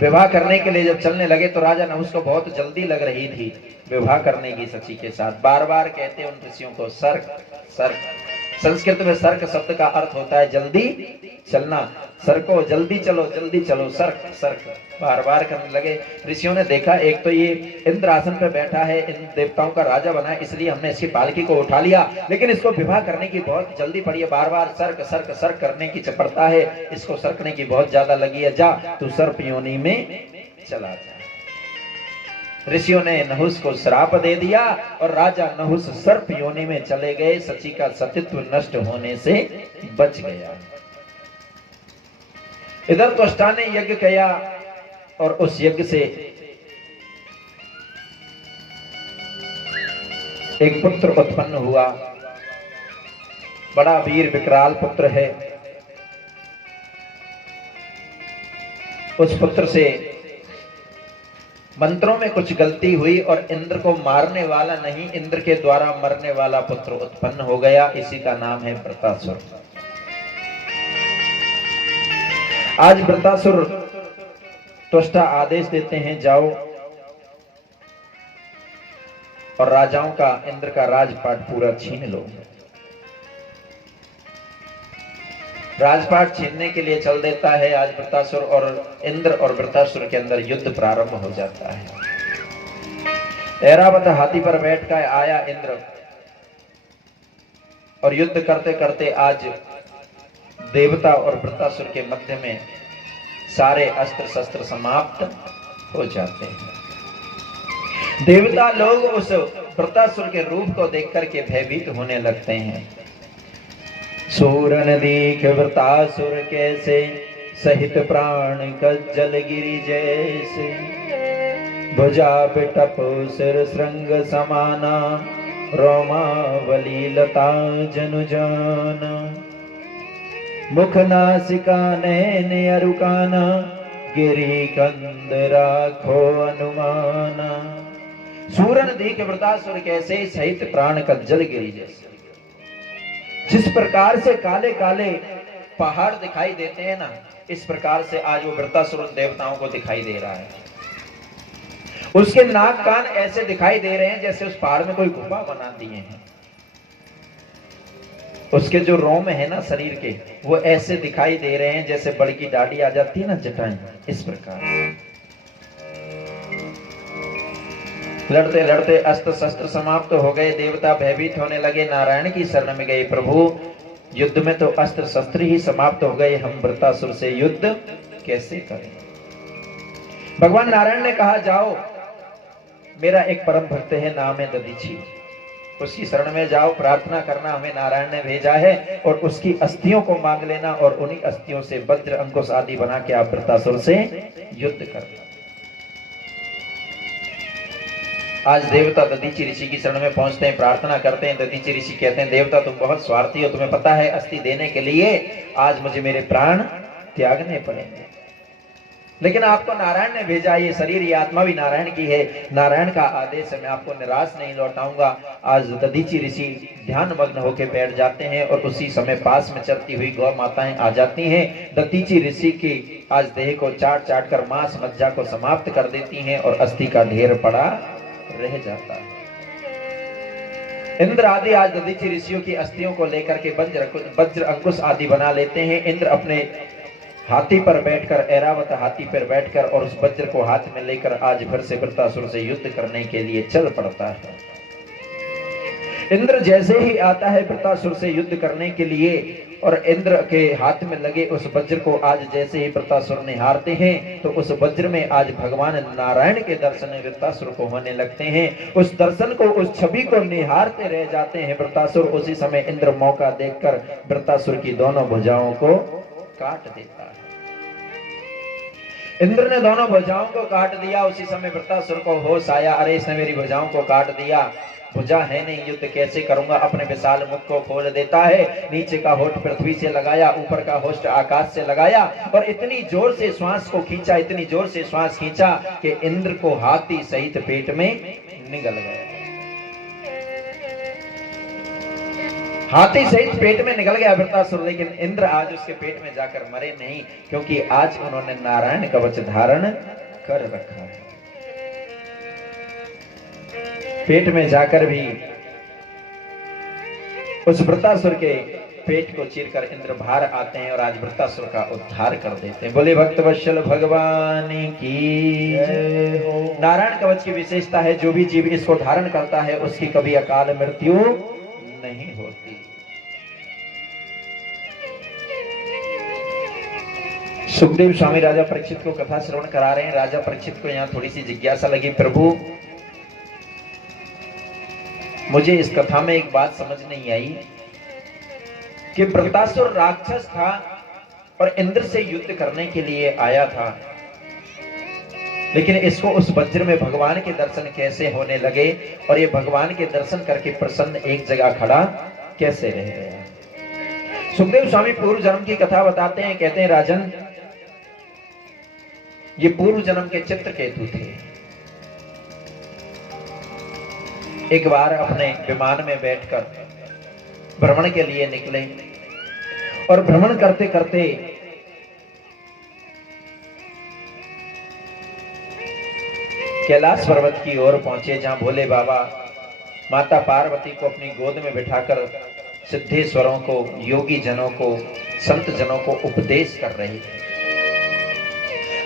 विवाह करने के लिए जब चलने लगे तो राजा नहुष को बहुत जल्दी लग रही थी विवाह करने की सची के साथ। बार बार कहते उन ऋषियों को सर्क सर्क। संस्कृत में सर्क शब्द का अर्थ होता है जल्दी चलना। सर्को, जल्दी चलो, सर्क सर्क बार बार करने लगे। ऋषियों ने देखा, एक तो ये इंद्र आसन पर बैठा है, इन देवताओं का राजा बना है, इसलिए हमने इसकी पालकी को उठा लिया, लेकिन इसको विवाह करने की बहुत जल्दी पड़ी है, बार बार सर्क सर्क सर्क करने की चपड़ता है, इसको सर्कने की बहुत ज्यादा लगी है, जा तू सर्प योनि में चला जा। ऋषियों ने नहुष को श्राप दे दिया और राजा नहुष सर्प योनि में चले गए। सची का सतीत्व नष्ट होने से बच गया। इधर त्वष्टा ने यज्ञ किया और उस यज्ञ से एक पुत्र उत्पन्न हुआ। बड़ा वीर विकराल पुत्र है। उस पुत्र से मंत्रों में कुछ गलती हुई और इंद्र को मारने वाला नहीं, इंद्र के द्वारा मरने वाला पुत्र उत्पन्न हो गया। इसी का नाम है वृत्तासुर। आज वृत्तासुर त्वष्टा आदेश देते हैं, जाओ और राजाओं का, इंद्र का राजपाट पूरा छीन लो। राजपाट छीनने के लिए चल देता है आज वृत्तासुर, और इंद्र और वृत्तासुर के अंदर युद्ध प्रारंभ हो जाता है। ऐरावत हाथी पर बैठ कर आया इंद्र और युद्ध करते करते आज देवता और वृत्तासुर के मध्य में सारे अस्त्र शस्त्र समाप्त हो जाते हैं। देवता लोग उस वृत्तासुर के रूप को देख करके भयभीत होने लगते हैं। सूरन दीख वृत्तासुर कैसे, सहित प्राण कज्जल गिरि जैसे, भुजा पिटप सिर श्रृंग समाना, रोमावली लता जनु जाना, मुख नासिका नैन अरुकाना, गिरि कंद राखो अनुमाना। सूरन दीख वृत्तासुर कैसे, सहित प्राण कज्जल गिरि जैसे। जिस प्रकार से काले काले पहाड़ दिखाई देते हैं ना, इस प्रकार से आज वो वृत्तासुर देवताओं को दिखाई दे रहा है। उसके नाक कान ऐसे दिखाई दे रहे हैं जैसे उस पहाड़ में कोई गुफा बना दिए हैं। उसके जो रोम है ना शरीर के, वो ऐसे दिखाई दे रहे हैं जैसे बड़ की दाढ़ी आ जाती है ना जटाएं, इस प्रकार। लड़ते लड़ते अस्त्र शस्त्र समाप्त हो गए। देवता भयभीत होने लगे, नारायण की शरण में गए। प्रभु, युद्ध में तो अस्त्र शस्त्र ही समाप्त हो गए, हम वृत्तासुर से युद्ध कैसे करें? भगवान नारायण ने कहा, जाओ, मेरा एक परम भक्त है, नाम है दधीची, उसकी शरण में जाओ, प्रार्थना करना, हमें नारायण ने भेजा है, और उसकी अस्थियों को मांग लेना, और उन्हीं अस्थियों से वज्र अंकुश आदि बना के आप वृत्तासुर से युद्ध करना। आज देवता दधीची ऋषि की शरण में पहुंचते हैं, प्रार्थना करते हैं। दधीची ऋषि कहते हैं, देवता तुम बहुत स्वार्थी हो, तुम्हें पता है अस्थि देने के लिए आज मुझे मेरे प्राण त्यागने पड़ेंगे, लेकिन आपको नारायण ने भेजा, ये शरीर ये आत्मा भी नारायण की है, नारायण का आदेश है, मैं आपको निराश नहीं लौटाऊंगा। आज दधीची ऋषि ध्यान मग्न होकर बैठ जाते हैं और उसी समय पास में चलती हुई गौ माताएं आ जाती हैं। दधीची ऋषि की आज देह को चाट चाट कर मांस मज्जा को समाप्त कर देती हैं और अस्थि का ढेर पड़ा रह जाता है। इंद्र आदि आज दधीची ऋषियों की अस्थियों को लेकर के वज्र अंकुश आदि बना लेते हैं। इंद्र अपने हाथी पर बैठकर, ऐरावत हाथी पर बैठकर, और उस वज्र को हाथ में लेकर आज फिर से वृत्तासुर से युद्ध करने के लिए चल पड़ता है। इंद्र जैसे ही आता है वृत्तासुर से युद्ध करने के लिए, और इंद्र के हाथ में लगे उस वज्र को आज जैसे ही वृत्तासुर निहारते हैं, तो उस वज्र में आज भगवान नारायण के दर्शन वृत्तासुर को होने लगते हैं। उस दर्शन को, उस छवि को निहारते रह जाते हैं वृत्तासुर। उसी समय इंद्र मौका देखकर वृत्तासुर की दोनों भुजाओं को काट देता है। इंद्र ने दोनों भुजाओं को काट दिया। उसी समय वृत्तासुर को होश आया, अरे इसने मेरी भुजाओं को काट दिया, भुजा है नहीं, युद्ध कैसे करूंगा। अपने विशाल मुख को खोल देता है, नीचे का होठ पृथ्वी से लगाया, ऊपर का होठ आकाश से लगाया और इतनी जोर से श्वास को खींचा, इतनी जोर से श्वास खींचा कि इंद्र को हाथी सहित पेट में निगल गया। हाथी सहित पेट में निकल गया वृत्तासुर, लेकिन इंद्र आज उसके पेट में जाकर मरे नहीं, क्योंकि आज उन्होंने नारायण कवच धारण कर रखा है। पेट में जाकर भी उस वृत्तासुर के पेट को चीरकर इंद्र बाहर आते हैं और आज वृत्तासुर का उद्धार कर देते हैं। बोले भक्त वत्सल भगवान की जय हो। नारायण कवच की विशेषता है, जो भी जीव इसको धारण करता है उसकी कभी अकाल मृत्यु नहीं होती। सुखदेव स्वामी राजा परीक्षित को कथा श्रवण करा रहे हैं। राजा परीक्षित को यहाँ थोड़ी सी जिज्ञासा लगी, प्रभु मुझे इस कथा में एक बात समझ नहीं आई कि वृत्तासुर राक्षस था और इंद्र से युद्ध करने के लिए आया था, लेकिन इसको उस वज्र में भगवान के दर्शन कैसे होने लगे और ये भगवान के दर्शन करके प्रसन्न एक जगह खड़ा कैसे रह गया। सुखदेव स्वामी पूर्व जन्म की कथा बताते हैं, कहते हैं राजन ये पूर्व जन्म के चित्रकेतु थे। एक बार अपने विमान में बैठकर भ्रमण के लिए निकले और भ्रमण करते करते कैलाश पर्वत की ओर पहुंचे, जहां भोले बाबा माता पार्वती को अपनी गोद में बिठाकर सिद्धेश्वरों को, योगी जनों को, संत जनों को उपदेश कर रहे थे।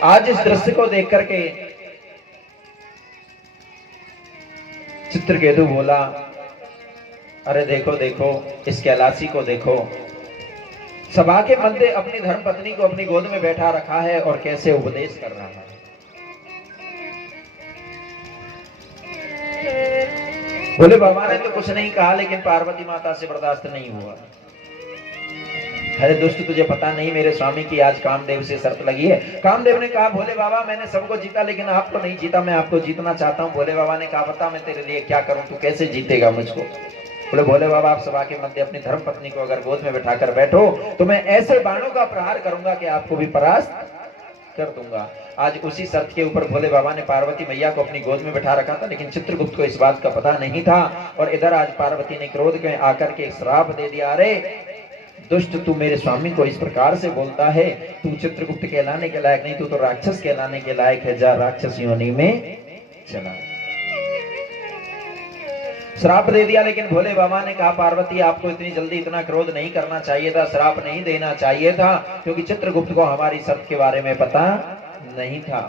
आज इस दृश्य को देख करके चित्रकेतु बोला, अरे देखो देखो इस कैलाशी को देखो, सभा के मध्य अपनी धर्म पत्नी को अपनी गोद में बैठा रखा है और कैसे उपदेश कर रहा है। भोले बाबा ने तो कुछ नहीं कहा, लेकिन पार्वती माता से बर्दाश्त नहीं हुआ। अरे दोस्त तुझे पता नहीं मेरे स्वामी की आज कामदेव से शर्त लगी है। कामदेव ने कहा, भोले बाबा मैंने सबको जीता लेकिन आपको नहीं जीता, मैं आपको जीतना चाहता हूँ। भोले बाबा ने कहा, बता मैं तेरे लिए क्या करूं, तू कैसे जीतेगा मुझको। बोले भोले बाबा आप सभा के मध्य अपनी धर्म पत्नी को अगर गोद में बिठाकर बैठो तो मैं ऐसे बाणों का प्रहार करूंगा कि आपको भी परास्त कर दूंगा। आज उसी शर्त के ऊपर भोले बाबा ने पार्वती मैया को अपनी गोद में बिठा रखा था, लेकिन चित्रगुप्त को इस बात का पता नहीं था। और इधर आज पार्वती ने क्रोध में आकर के श्राप दे दिया, अरे दुष्ट तू मेरे स्वामी को इस प्रकार से बोलता है, तू चित्रगुप्त कहलाने के लायक नहीं, तू तो राक्षस कहलाने के लायक है, जा राक्षस योनि में चला। श्राप दे दिया, लेकिन भोले बाबा ने कहा, पार्वती आपको इतनी जल्दी इतना क्रोध नहीं करना चाहिए था, श्राप नहीं देना चाहिए था, क्योंकि चित्रगुप्त को हमारी शर्त के बारे में पता नहीं था।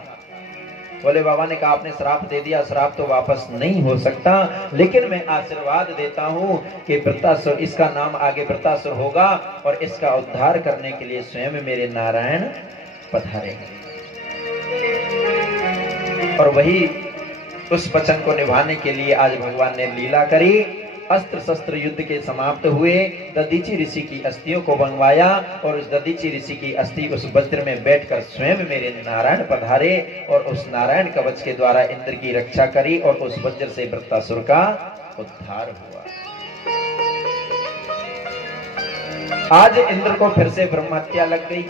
भोले बाबा ने कहा, आपने श्राप दे दिया, श्राप तो वापस नहीं हो सकता, लेकिन मैं आशीर्वाद देता हूं कि वृत्तासुर, इसका नाम आगे वृत्तासुर होगा और इसका उद्धार करने के लिए स्वयं मेरे नारायण पधारेंगे। और वही उस वचन को निभाने के लिए आज भगवान ने लीला करी। अस्त्र शस्त्र युद्ध के समाप्त हुए, दधीचि ऋषि की अस्थियों को मंगवाया और उस दधीचि ऋषि की अस्थि उस वज्र में बैठकर स्वयं मेरे नारायण पधारे और उस नारायण कवच के द्वारा इंद्र की रक्षा करी और उस वज्र से वृत्तासुर का उद्धार हुआ। आज इंद्र को फिर से ब्रह्म हत्या लग गई।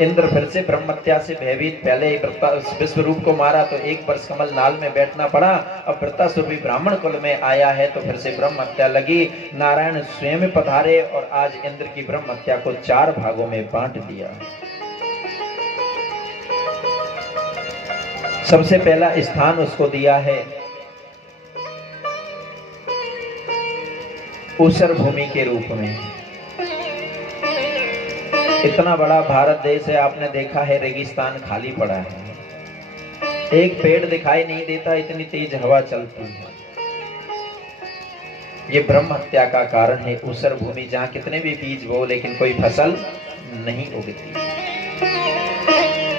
इंद्र फिर से ब्रह्म हत्या से भयभीत, पहले विश्वरूप को मारा तो एक वर्ष कमल नाल में बैठना पड़ा, अब वृत्तासुर भी ब्राह्मण कुल में आया है तो फिर से ब्रह्म हत्या लगी। नारायण स्वयं पधारे और आज इंद्र की ब्रह्म हत्या को 4 भागों में बांट दिया। सबसे पहला स्थान उसको दिया है ऊसर भूमि के रूप में। इतना बड़ा भारत देश है, आपने देखा है रेगिस्तान खाली पड़ा है, एक पेड़ दिखाई नहीं देता, इतनी तेज हवा चलती है। ये ब्रह्म हत्या का कारण है। ऊसर भूमि जहां कितने भी बीज बो लेकिन कोई फसल नहीं उगती।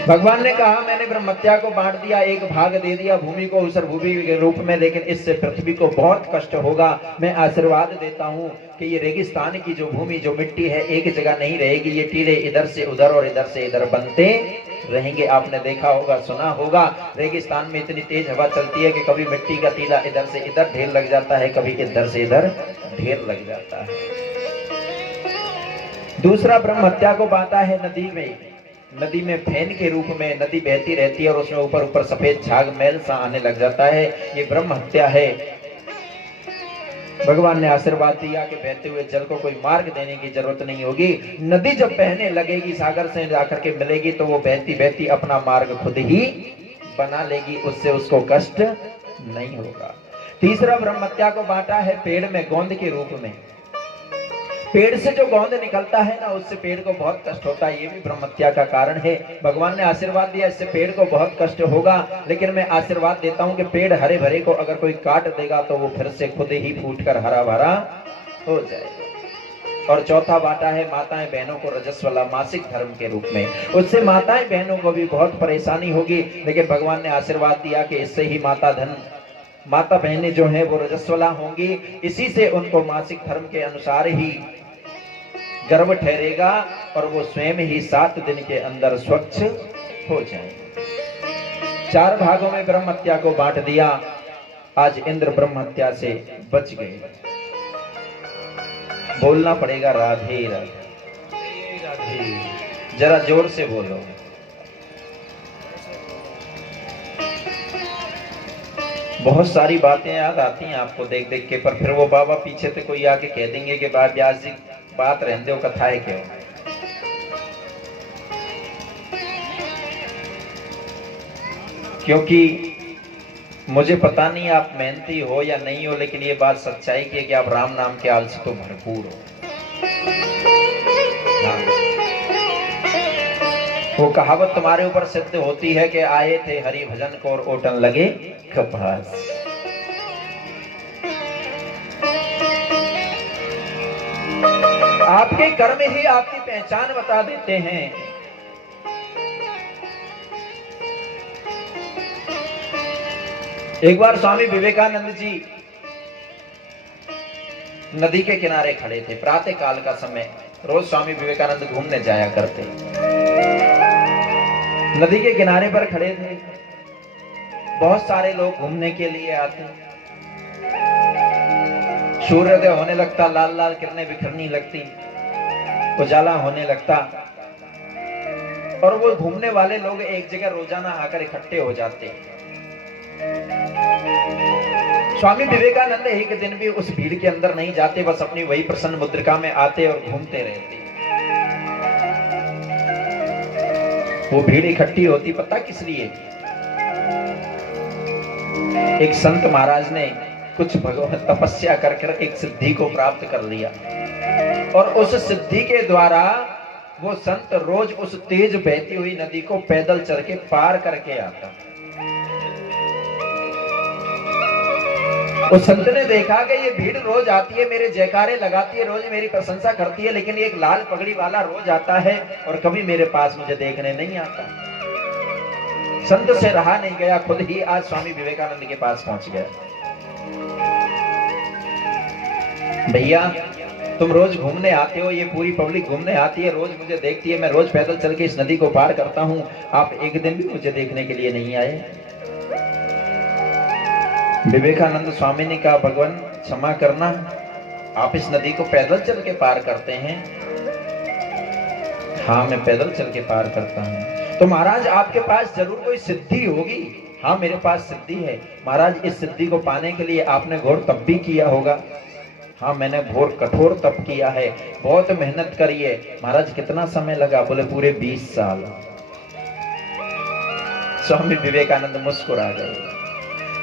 भगवान ने कहा मैंने ब्रह्मत्या को बांट दिया, एक भाग दे दिया भूमि को ऊसर भूमि के रूप में, लेकिन इससे पृथ्वी को बहुत कष्ट होगा। मैं आशीर्वाद देता हूं कि ये रेगिस्तान की जो भूमि जो मिट्टी है एक जगह नहीं रहेगी, ये टीले इधर से उधर और इधर से इधर बनते रहेंगे। आपने देखा होगा, सुना होगा, रेगिस्तान में इतनी तेज हवा चलती है कि कभी मिट्टी का टीला इधर से इधर ढेर लग जाता है, कभी इधर से इधर ढेर लग जाता है। दूसरा ब्रह्मत्या को बांटा है नदी में। नदी में फैन के रूप में नदी बहती रहती है और उसमें ऊपर ऊपर सफेद झाग मैल सा आने लग जाता है, ये ब्रह्म हत्या है। भगवान ने आशीर्वाद दिया कि बहते हुए जल को कोई मार्ग देने की जरूरत नहीं होगी। नदी जब बहने लगेगी, सागर से जाकर के मिलेगी, तो वो बहती बहती अपना मार्ग खुद ही बना लेगी, उससे उसको कष्ट नहीं होगा। तीसरा ब्रह्मत्या को बांटा है पेड़ में गोंद के रूप में। पेड़ से जो गोंद निकलता है ना, उससे पेड़ को बहुत कष्ट होता है, ये भी ब्रह्मत्या का कारण है। भगवान ने आशीर्वाद दिया इससे पेड़ को बहुत कष्ट होगा, लेकिन मैं आशीर्वाद देता हूं कि पेड़ हरे भरे को अगर कोई काट देगा तो वो फिर से खुद ही फूटकर हरा भरा हो जाएगा। और चौथा बांटा है माताएं बहनों को रजस्वला मासिक धर्म के रूप में। उससे माताएं बहनों को भी बहुत परेशानी होगी, लेकिन भगवान ने आशीर्वाद दिया कि इससे ही माता बहनें जो हैं वो रजस्वला होंगी, इसी से उनको मासिक धर्म के अनुसार ही गर्भ ठहरेगा और वो स्वयं ही 7 दिन के अंदर स्वच्छ हो जाएंगे। 4 भागों में ब्रह्मत्या को बांट दिया। आज इंद्र ब्रह्मत्या से बच गए। बोलना पड़ेगा राधे राधे राधे, जरा जोर से बोलो। बहुत सारी बातें याद आती हैं आपको देख देख के, पर फिर वो बाबा पीछे से कोई आके कह देंगे कि व्यास जी बात रहने दो, कथा है क्यों। क्योंकि मुझे पता नहीं आप मेहनती हो या नहीं हो, लेकिन ये बात सच्चाई की है कि आप राम नाम के आलसी तो भरपूर हो। वो कहावत तुम्हारे ऊपर सिद्ध होती है कि आए थे हरि भजन को और ओटन लगे कपास। आपके कर्म ही आपकी पहचान बता देते हैं। एक बार स्वामी विवेकानंद जी नदी के किनारे खड़े थे, प्रातः काल का समय। रोज स्वामी विवेकानंद घूमने जाया करते, नदी के किनारे पर खड़े थे। बहुत सारे लोग घूमने के लिए आते, सूर्योदय होने लगता, लाल लाल किरणें बिखरनी लगती, उजाला होने लगता, और वो घूमने वाले लोग एक जगह रोजाना आकर इकट्ठे हो जाते। स्वामी विवेकानंद एक दिन भी उस भीड़ के अंदर नहीं जाते, बस अपनी वही प्रसन्न मुद्रिका में आते और घूमते रहते। वो भीड़ इकट्ठी होती पता किस लिए? एक संत महाराज ने कुछ भगवान तपस्या कर एक सिद्धि को प्राप्त कर लिया, और उस सिद्धि के द्वारा वो संत रोज उस तेज बहती हुई नदी को पैदल चल के पार करके आता। उस संत ने देखा कि ये भीड़ रोज आती है, मेरे जयकारे लगाती है, रोज मेरी प्रशंसा करती है, लेकिन एक लाल पगड़ी वाला रोज आता है और कभी मेरे पास मुझे देखने नहीं आता। संत से रहा नहीं गया, खुद ही आज स्वामी विवेकानंद के पास पहुंच गया। भैया तुम रोज घूमने आते हो, ये पूरी पब्लिक घूमने आती है, रोज मुझे देखती है, मैं रोज पैदल चल के इस नदी को पार करता हूं, आप एक दिन भी मुझे देखने के लिए नहीं आए। विवेकानंद स्वामी ने कहा भगवान क्षमा करना, आप इस नदी को पैदल चल के पार करते हैं? हाँ मैं पैदल चल के पार करता हूँ। तो महाराज आपके पास जरूर कोई सिद्धि होगी। हाँ मेरे पास सिद्धि है। महाराज इस सिद्धि को पाने के लिए आपने घोर तप भी किया होगा। हाँ मैंने घोर कठोर तप किया है, बहुत मेहनत करी है। महाराज कितना समय लगा? बोले पूरे 20 साल। स्वामी विवेकानंद मुस्कुरा गए।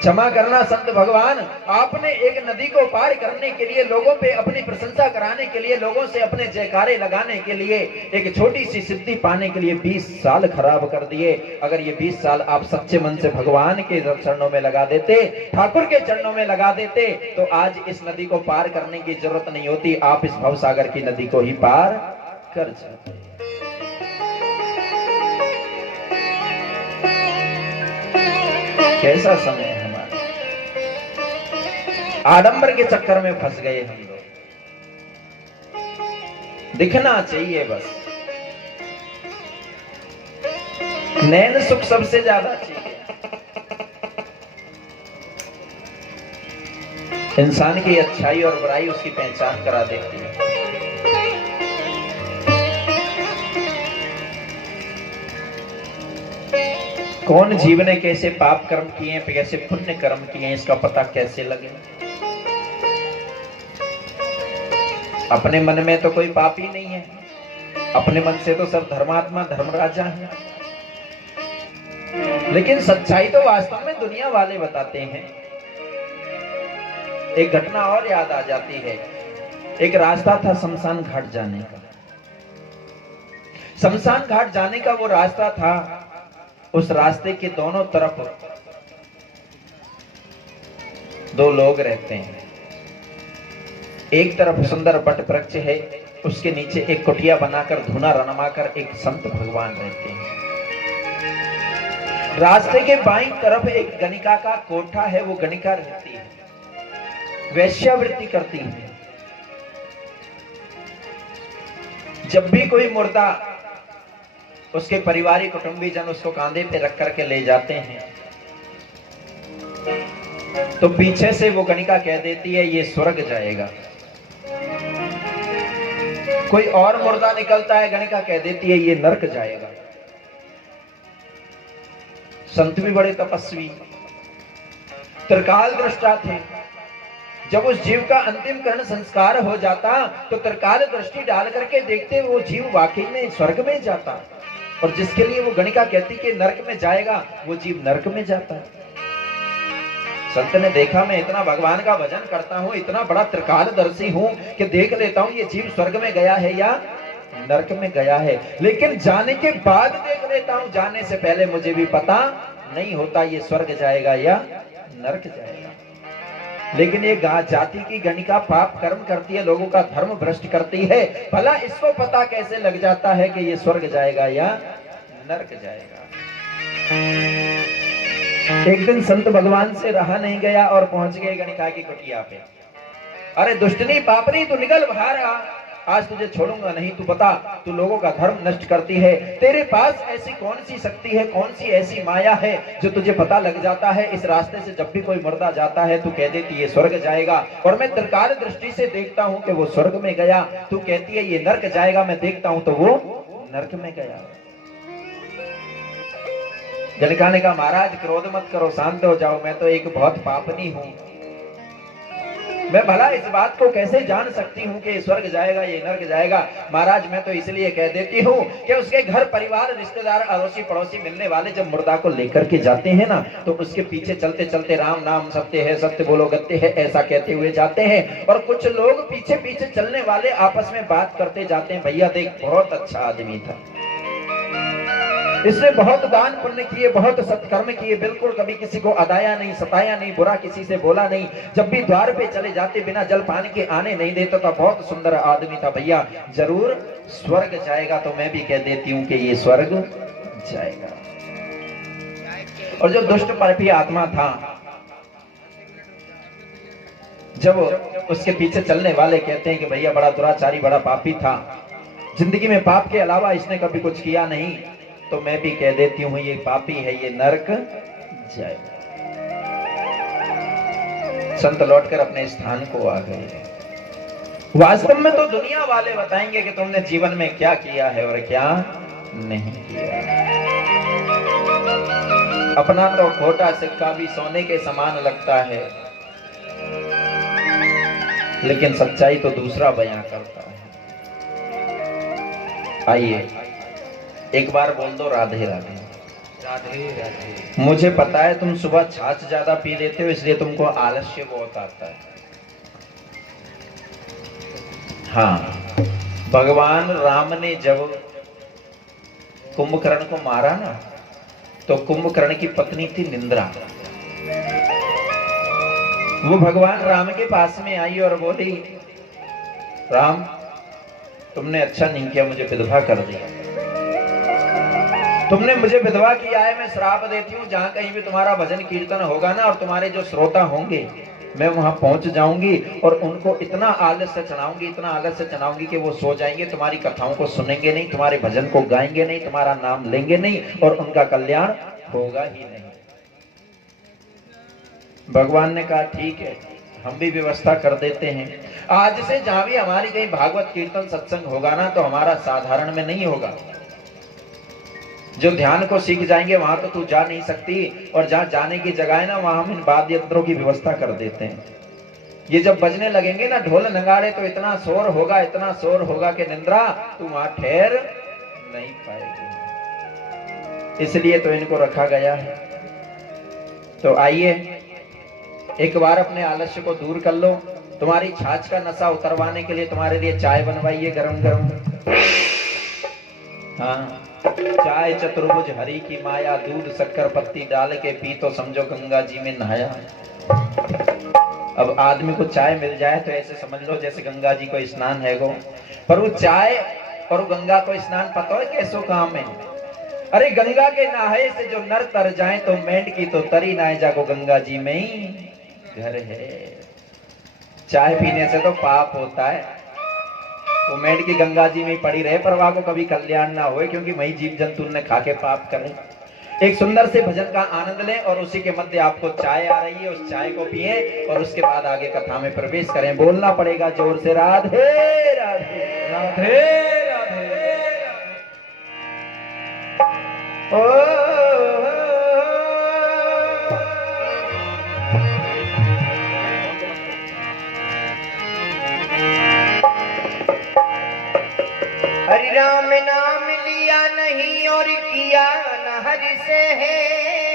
क्षमा करना संत भगवान, आपने एक नदी को पार करने के लिए, लोगों पे अपनी प्रशंसा कराने के लिए, लोगों से अपने जयकारे लगाने के लिए, एक छोटी सी सिद्धि पाने के लिए 20 साल खराब कर दिए। अगर ये 20 साल आप सच्चे मन से भगवान के चरणों में लगा देते, ठाकुर के चरणों में लगा देते, तो आज इस नदी को पार करने की जरूरत नहीं होती, आप इस भवसागर की नदी को ही पार कर जाते। कैसा समय है हमारा। आडंबर के चक्कर में फंस गए हम लोग। दिखना चाहिए बस, नैन सुख सबसे ज्यादा चाहिए। इंसान की अच्छाई और बुराई उसकी पहचान करा देती है। कौन जीव ने कैसे पाप कर्म किए हैं, कैसे पुण्य कर्म किए हैं, इसका पता कैसे लगे। अपने मन में तो कोई पाप ही नहीं है, अपने मन से तो सब धर्मात्मा धर्मराजा है। लेकिन सच्चाई तो वास्तव में दुनिया वाले बताते हैं। एक घटना और याद आ जाती है। एक रास्ता था शमशान घाट जाने का। शमशान घाट जाने का वो रास्ता था। उस रास्ते के दोनों तरफ दो लोग रहते हैं। एक तरफ सुंदर बट वृक्ष है, उसके नीचे एक कुटिया बनाकर धुना रनमाकर एक संत भगवान रहते हैं। रास्ते के बाईं तरफ एक गणिका का कोठा है, वो गणिका रहती है, वैश्यावृत्ति करती है। जब भी कोई मुर्दा उसके परिवारिक कुटुंबी जन उसको कांधे पे रख करके ले जाते हैं तो पीछे से वो गणिका कह देती है ये स्वर्ग जाएगा। कोई और मुर्दा निकलता है, गणिका कह देती है ये नरक जाएगा। संत भी बड़े तपस्वी त्रिकाल दृष्टा थे। जब उस जीव का अंतिम कर्ण संस्कार हो जाता तो त्रिकाल दृष्टि डाल करके देखते वो जीव वाकई में स्वर्ग में जाता, और जिसके लिए वो गणिका कहती कि नरक में जाएगा वो जीव नरक में जाता है। संत ने देखा मैं इतना भगवान का भजन करता हूं, इतना बड़ा त्रिकालदर्शी हूं कि देख लेता हूं ये जीव स्वर्ग में गया है या नरक में गया है, लेकिन जाने के बाद देख लेता हूं, जाने से पहले मुझे भी पता नहीं होता ये स्वर्ग जाएगा या नरक जाएगा। लेकिन ये जाति की गणिका पाप कर्म करती है, लोगों का धर्म भ्रष्ट करती है, भला इसको पता कैसे लग जाता है कि ये स्वर्ग जाएगा या नरक जाएगा। एक दिन संत भगवान से रहा नहीं गया और पहुंच गए गणिका की कुटिया पे। अरे दुष्टनी पापनी तू निकल बाहर आ, आज तुझे छोड़ूंगा नहीं। तू बता, तू लोगों का धर्म नष्ट करती है, तेरे पास ऐसी कौन सी शक्ति है, कौन सी ऐसी माया है जो तुझे पता लग जाता है इस रास्ते से जब भी कोई मुर्दा जाता है तू कह देती है स्वर्ग जाएगा, और मैं त्रिकाल दृष्टि से देखता हूं कि वो स्वर्ग में गया, तू कहती है ये नरक जाएगा, मैं देखता हूं तो वो नरक में गया। गणिका ने कहा महाराज क्रोध मत करो, शांत हो जाओ, मैं तो एक बहुत पापनी हूं, मैं भला इस बात को कैसे जान सकती हूँ कि स्वर्ग जाएगा ये नरक जाएगा। महाराज मैं तो इसलिए कह देती हूँ कि उसके घर परिवार रिश्तेदार अड़ोसी पड़ोसी मिलने वाले जब मुर्दा को लेकर के जाते हैं ना तो उसके पीछे चलते चलते राम नाम सत्य है, सत्य बोलो गत्य है, ऐसा कहते हुए जाते हैं। और कुछ लोग पीछे पीछे चलने वाले आपस में बात करते जाते हैं, भैया देख बहुत अच्छा आदमी था, इसने बहुत दान पुण्य किए, बहुत सत्कर्म किए, बिल्कुल कभी किसी को अदाया नहीं, सताया नहीं, बुरा किसी से बोला नहीं, जब भी द्वार पे चले जाते बिना जल पानी के आने नहीं देता था, बहुत सुंदर आदमी था, भैया जरूर स्वर्ग जाएगा। तो मैं भी कह देती हूँ कि ये स्वर्ग जाएगा। और जो दुष्ट पापी आत्मा था, जब उसके पीछे चलने वाले कहते हैं कि भैया बड़ा दुराचारी, बड़ा पापी था, जिंदगी में पाप के अलावा इसने कभी कुछ किया नहीं, तो मैं भी कह देती हूँ ये पापी है, ये नरक जाएगा। संत लौटकर अपने स्थान को आ गए। वास्तव में तो दुनिया वाले बताएंगे कि तुमने जीवन में क्या किया है और क्या नहीं किया। अपना तो खोटा सिक्का भी सोने के समान लगता है, लेकिन सच्चाई तो दूसरा बयां करता है। आइए एक बार बोल दो राधे राधे। राधे राधे। मुझे पता है तुम सुबह छाछ ज्यादा पी लेते हो, इसलिए तुमको आलस्य बहुत आता है। हाँ, भगवान राम ने जब कुंभकर्ण को मारा ना, तो कुंभकर्ण की पत्नी थी निंद्रा। वो भगवान राम के पास में आई और बोली राम तुमने अच्छा नहीं किया, मुझे विधवा कर दिया। तुमने मुझे विधवा किया है, मैं श्राप देती हूँ जहाँ कहीं भी तुम्हारा भजन कीर्तन होगा ना और तुम्हारे जो श्रोता होंगे मैं वहां पहुंच जाऊंगी और उनको इतना आलस से चढ़ाऊंगी, इतना आलस से चढ़ाऊंगी कि वो सो जाएंगे, तुम्हारी कथाओं को सुनेंगे नहीं, तुम्हारे भजन को गाएंगे नहीं, तुम्हारा नाम लेंगे नहीं और उनका कल्याण होगा ही नहीं। भगवान ने कहा ठीक है, हम भी व्यवस्था कर देते हैं। आज से जहां भी हमारी कहीं भागवत कीर्तन सत्संग होगा ना तो हमारा साधारण में नहीं होगा। जो ध्यान को सीख जाएंगे वहां तो तू जा नहीं सकती, और जहां जाने की जगह है ना वहां हम इन वाद्य यंत्रों की व्यवस्था कर देते हैं। ये जब बजने लगेंगे ना ढोल नगाड़े तो इतना शोर होगा, इतना शोर होगा कि निंद्रा तू वहां ठहर नहीं पाएगी। इसलिए तो इनको रखा गया है। तो आइए एक बार अपने आलस्य को दूर कर लो। तुम्हारी छाछ का नशा उतरवाने के लिए तुम्हारे लिए चाय बनवाइए गरम गरम। हाँ, चाय चतुर्भुज हरि की माया, दूध शक्कर पत्ती डाल के पी तो समझो गंगा जी में नहाया। अब आदमी को चाय मिल जाए तो ऐसे समझ लो जैसे गंगा जी को स्नान है गो। पर वो चाय और गंगा को स्नान पता है कैसो काम है। अरे गंगा के नहाए से जो नर तर जाए तो मेंढ की तो तरी ना जागो, गंगा जी में ही घर है। चाय पीने से तो पाप होता है, वो मेंढ की गंगा जी में ही पड़ी रहे पर वहां को कभी कल्याण ना होए, क्योंकि वही जीव जंतु ने खा के पाप करे। एक सुंदर से भजन का आनंद लें और उसी के मध्य आपको चाय आ रही है, उस चाय को पिए और उसके बाद आगे कथा में प्रवेश करें। बोलना पड़ेगा जोर से राधे राधे राधे राधे। ओ हरि राम नाम लिया नहीं और किया न हरि से है।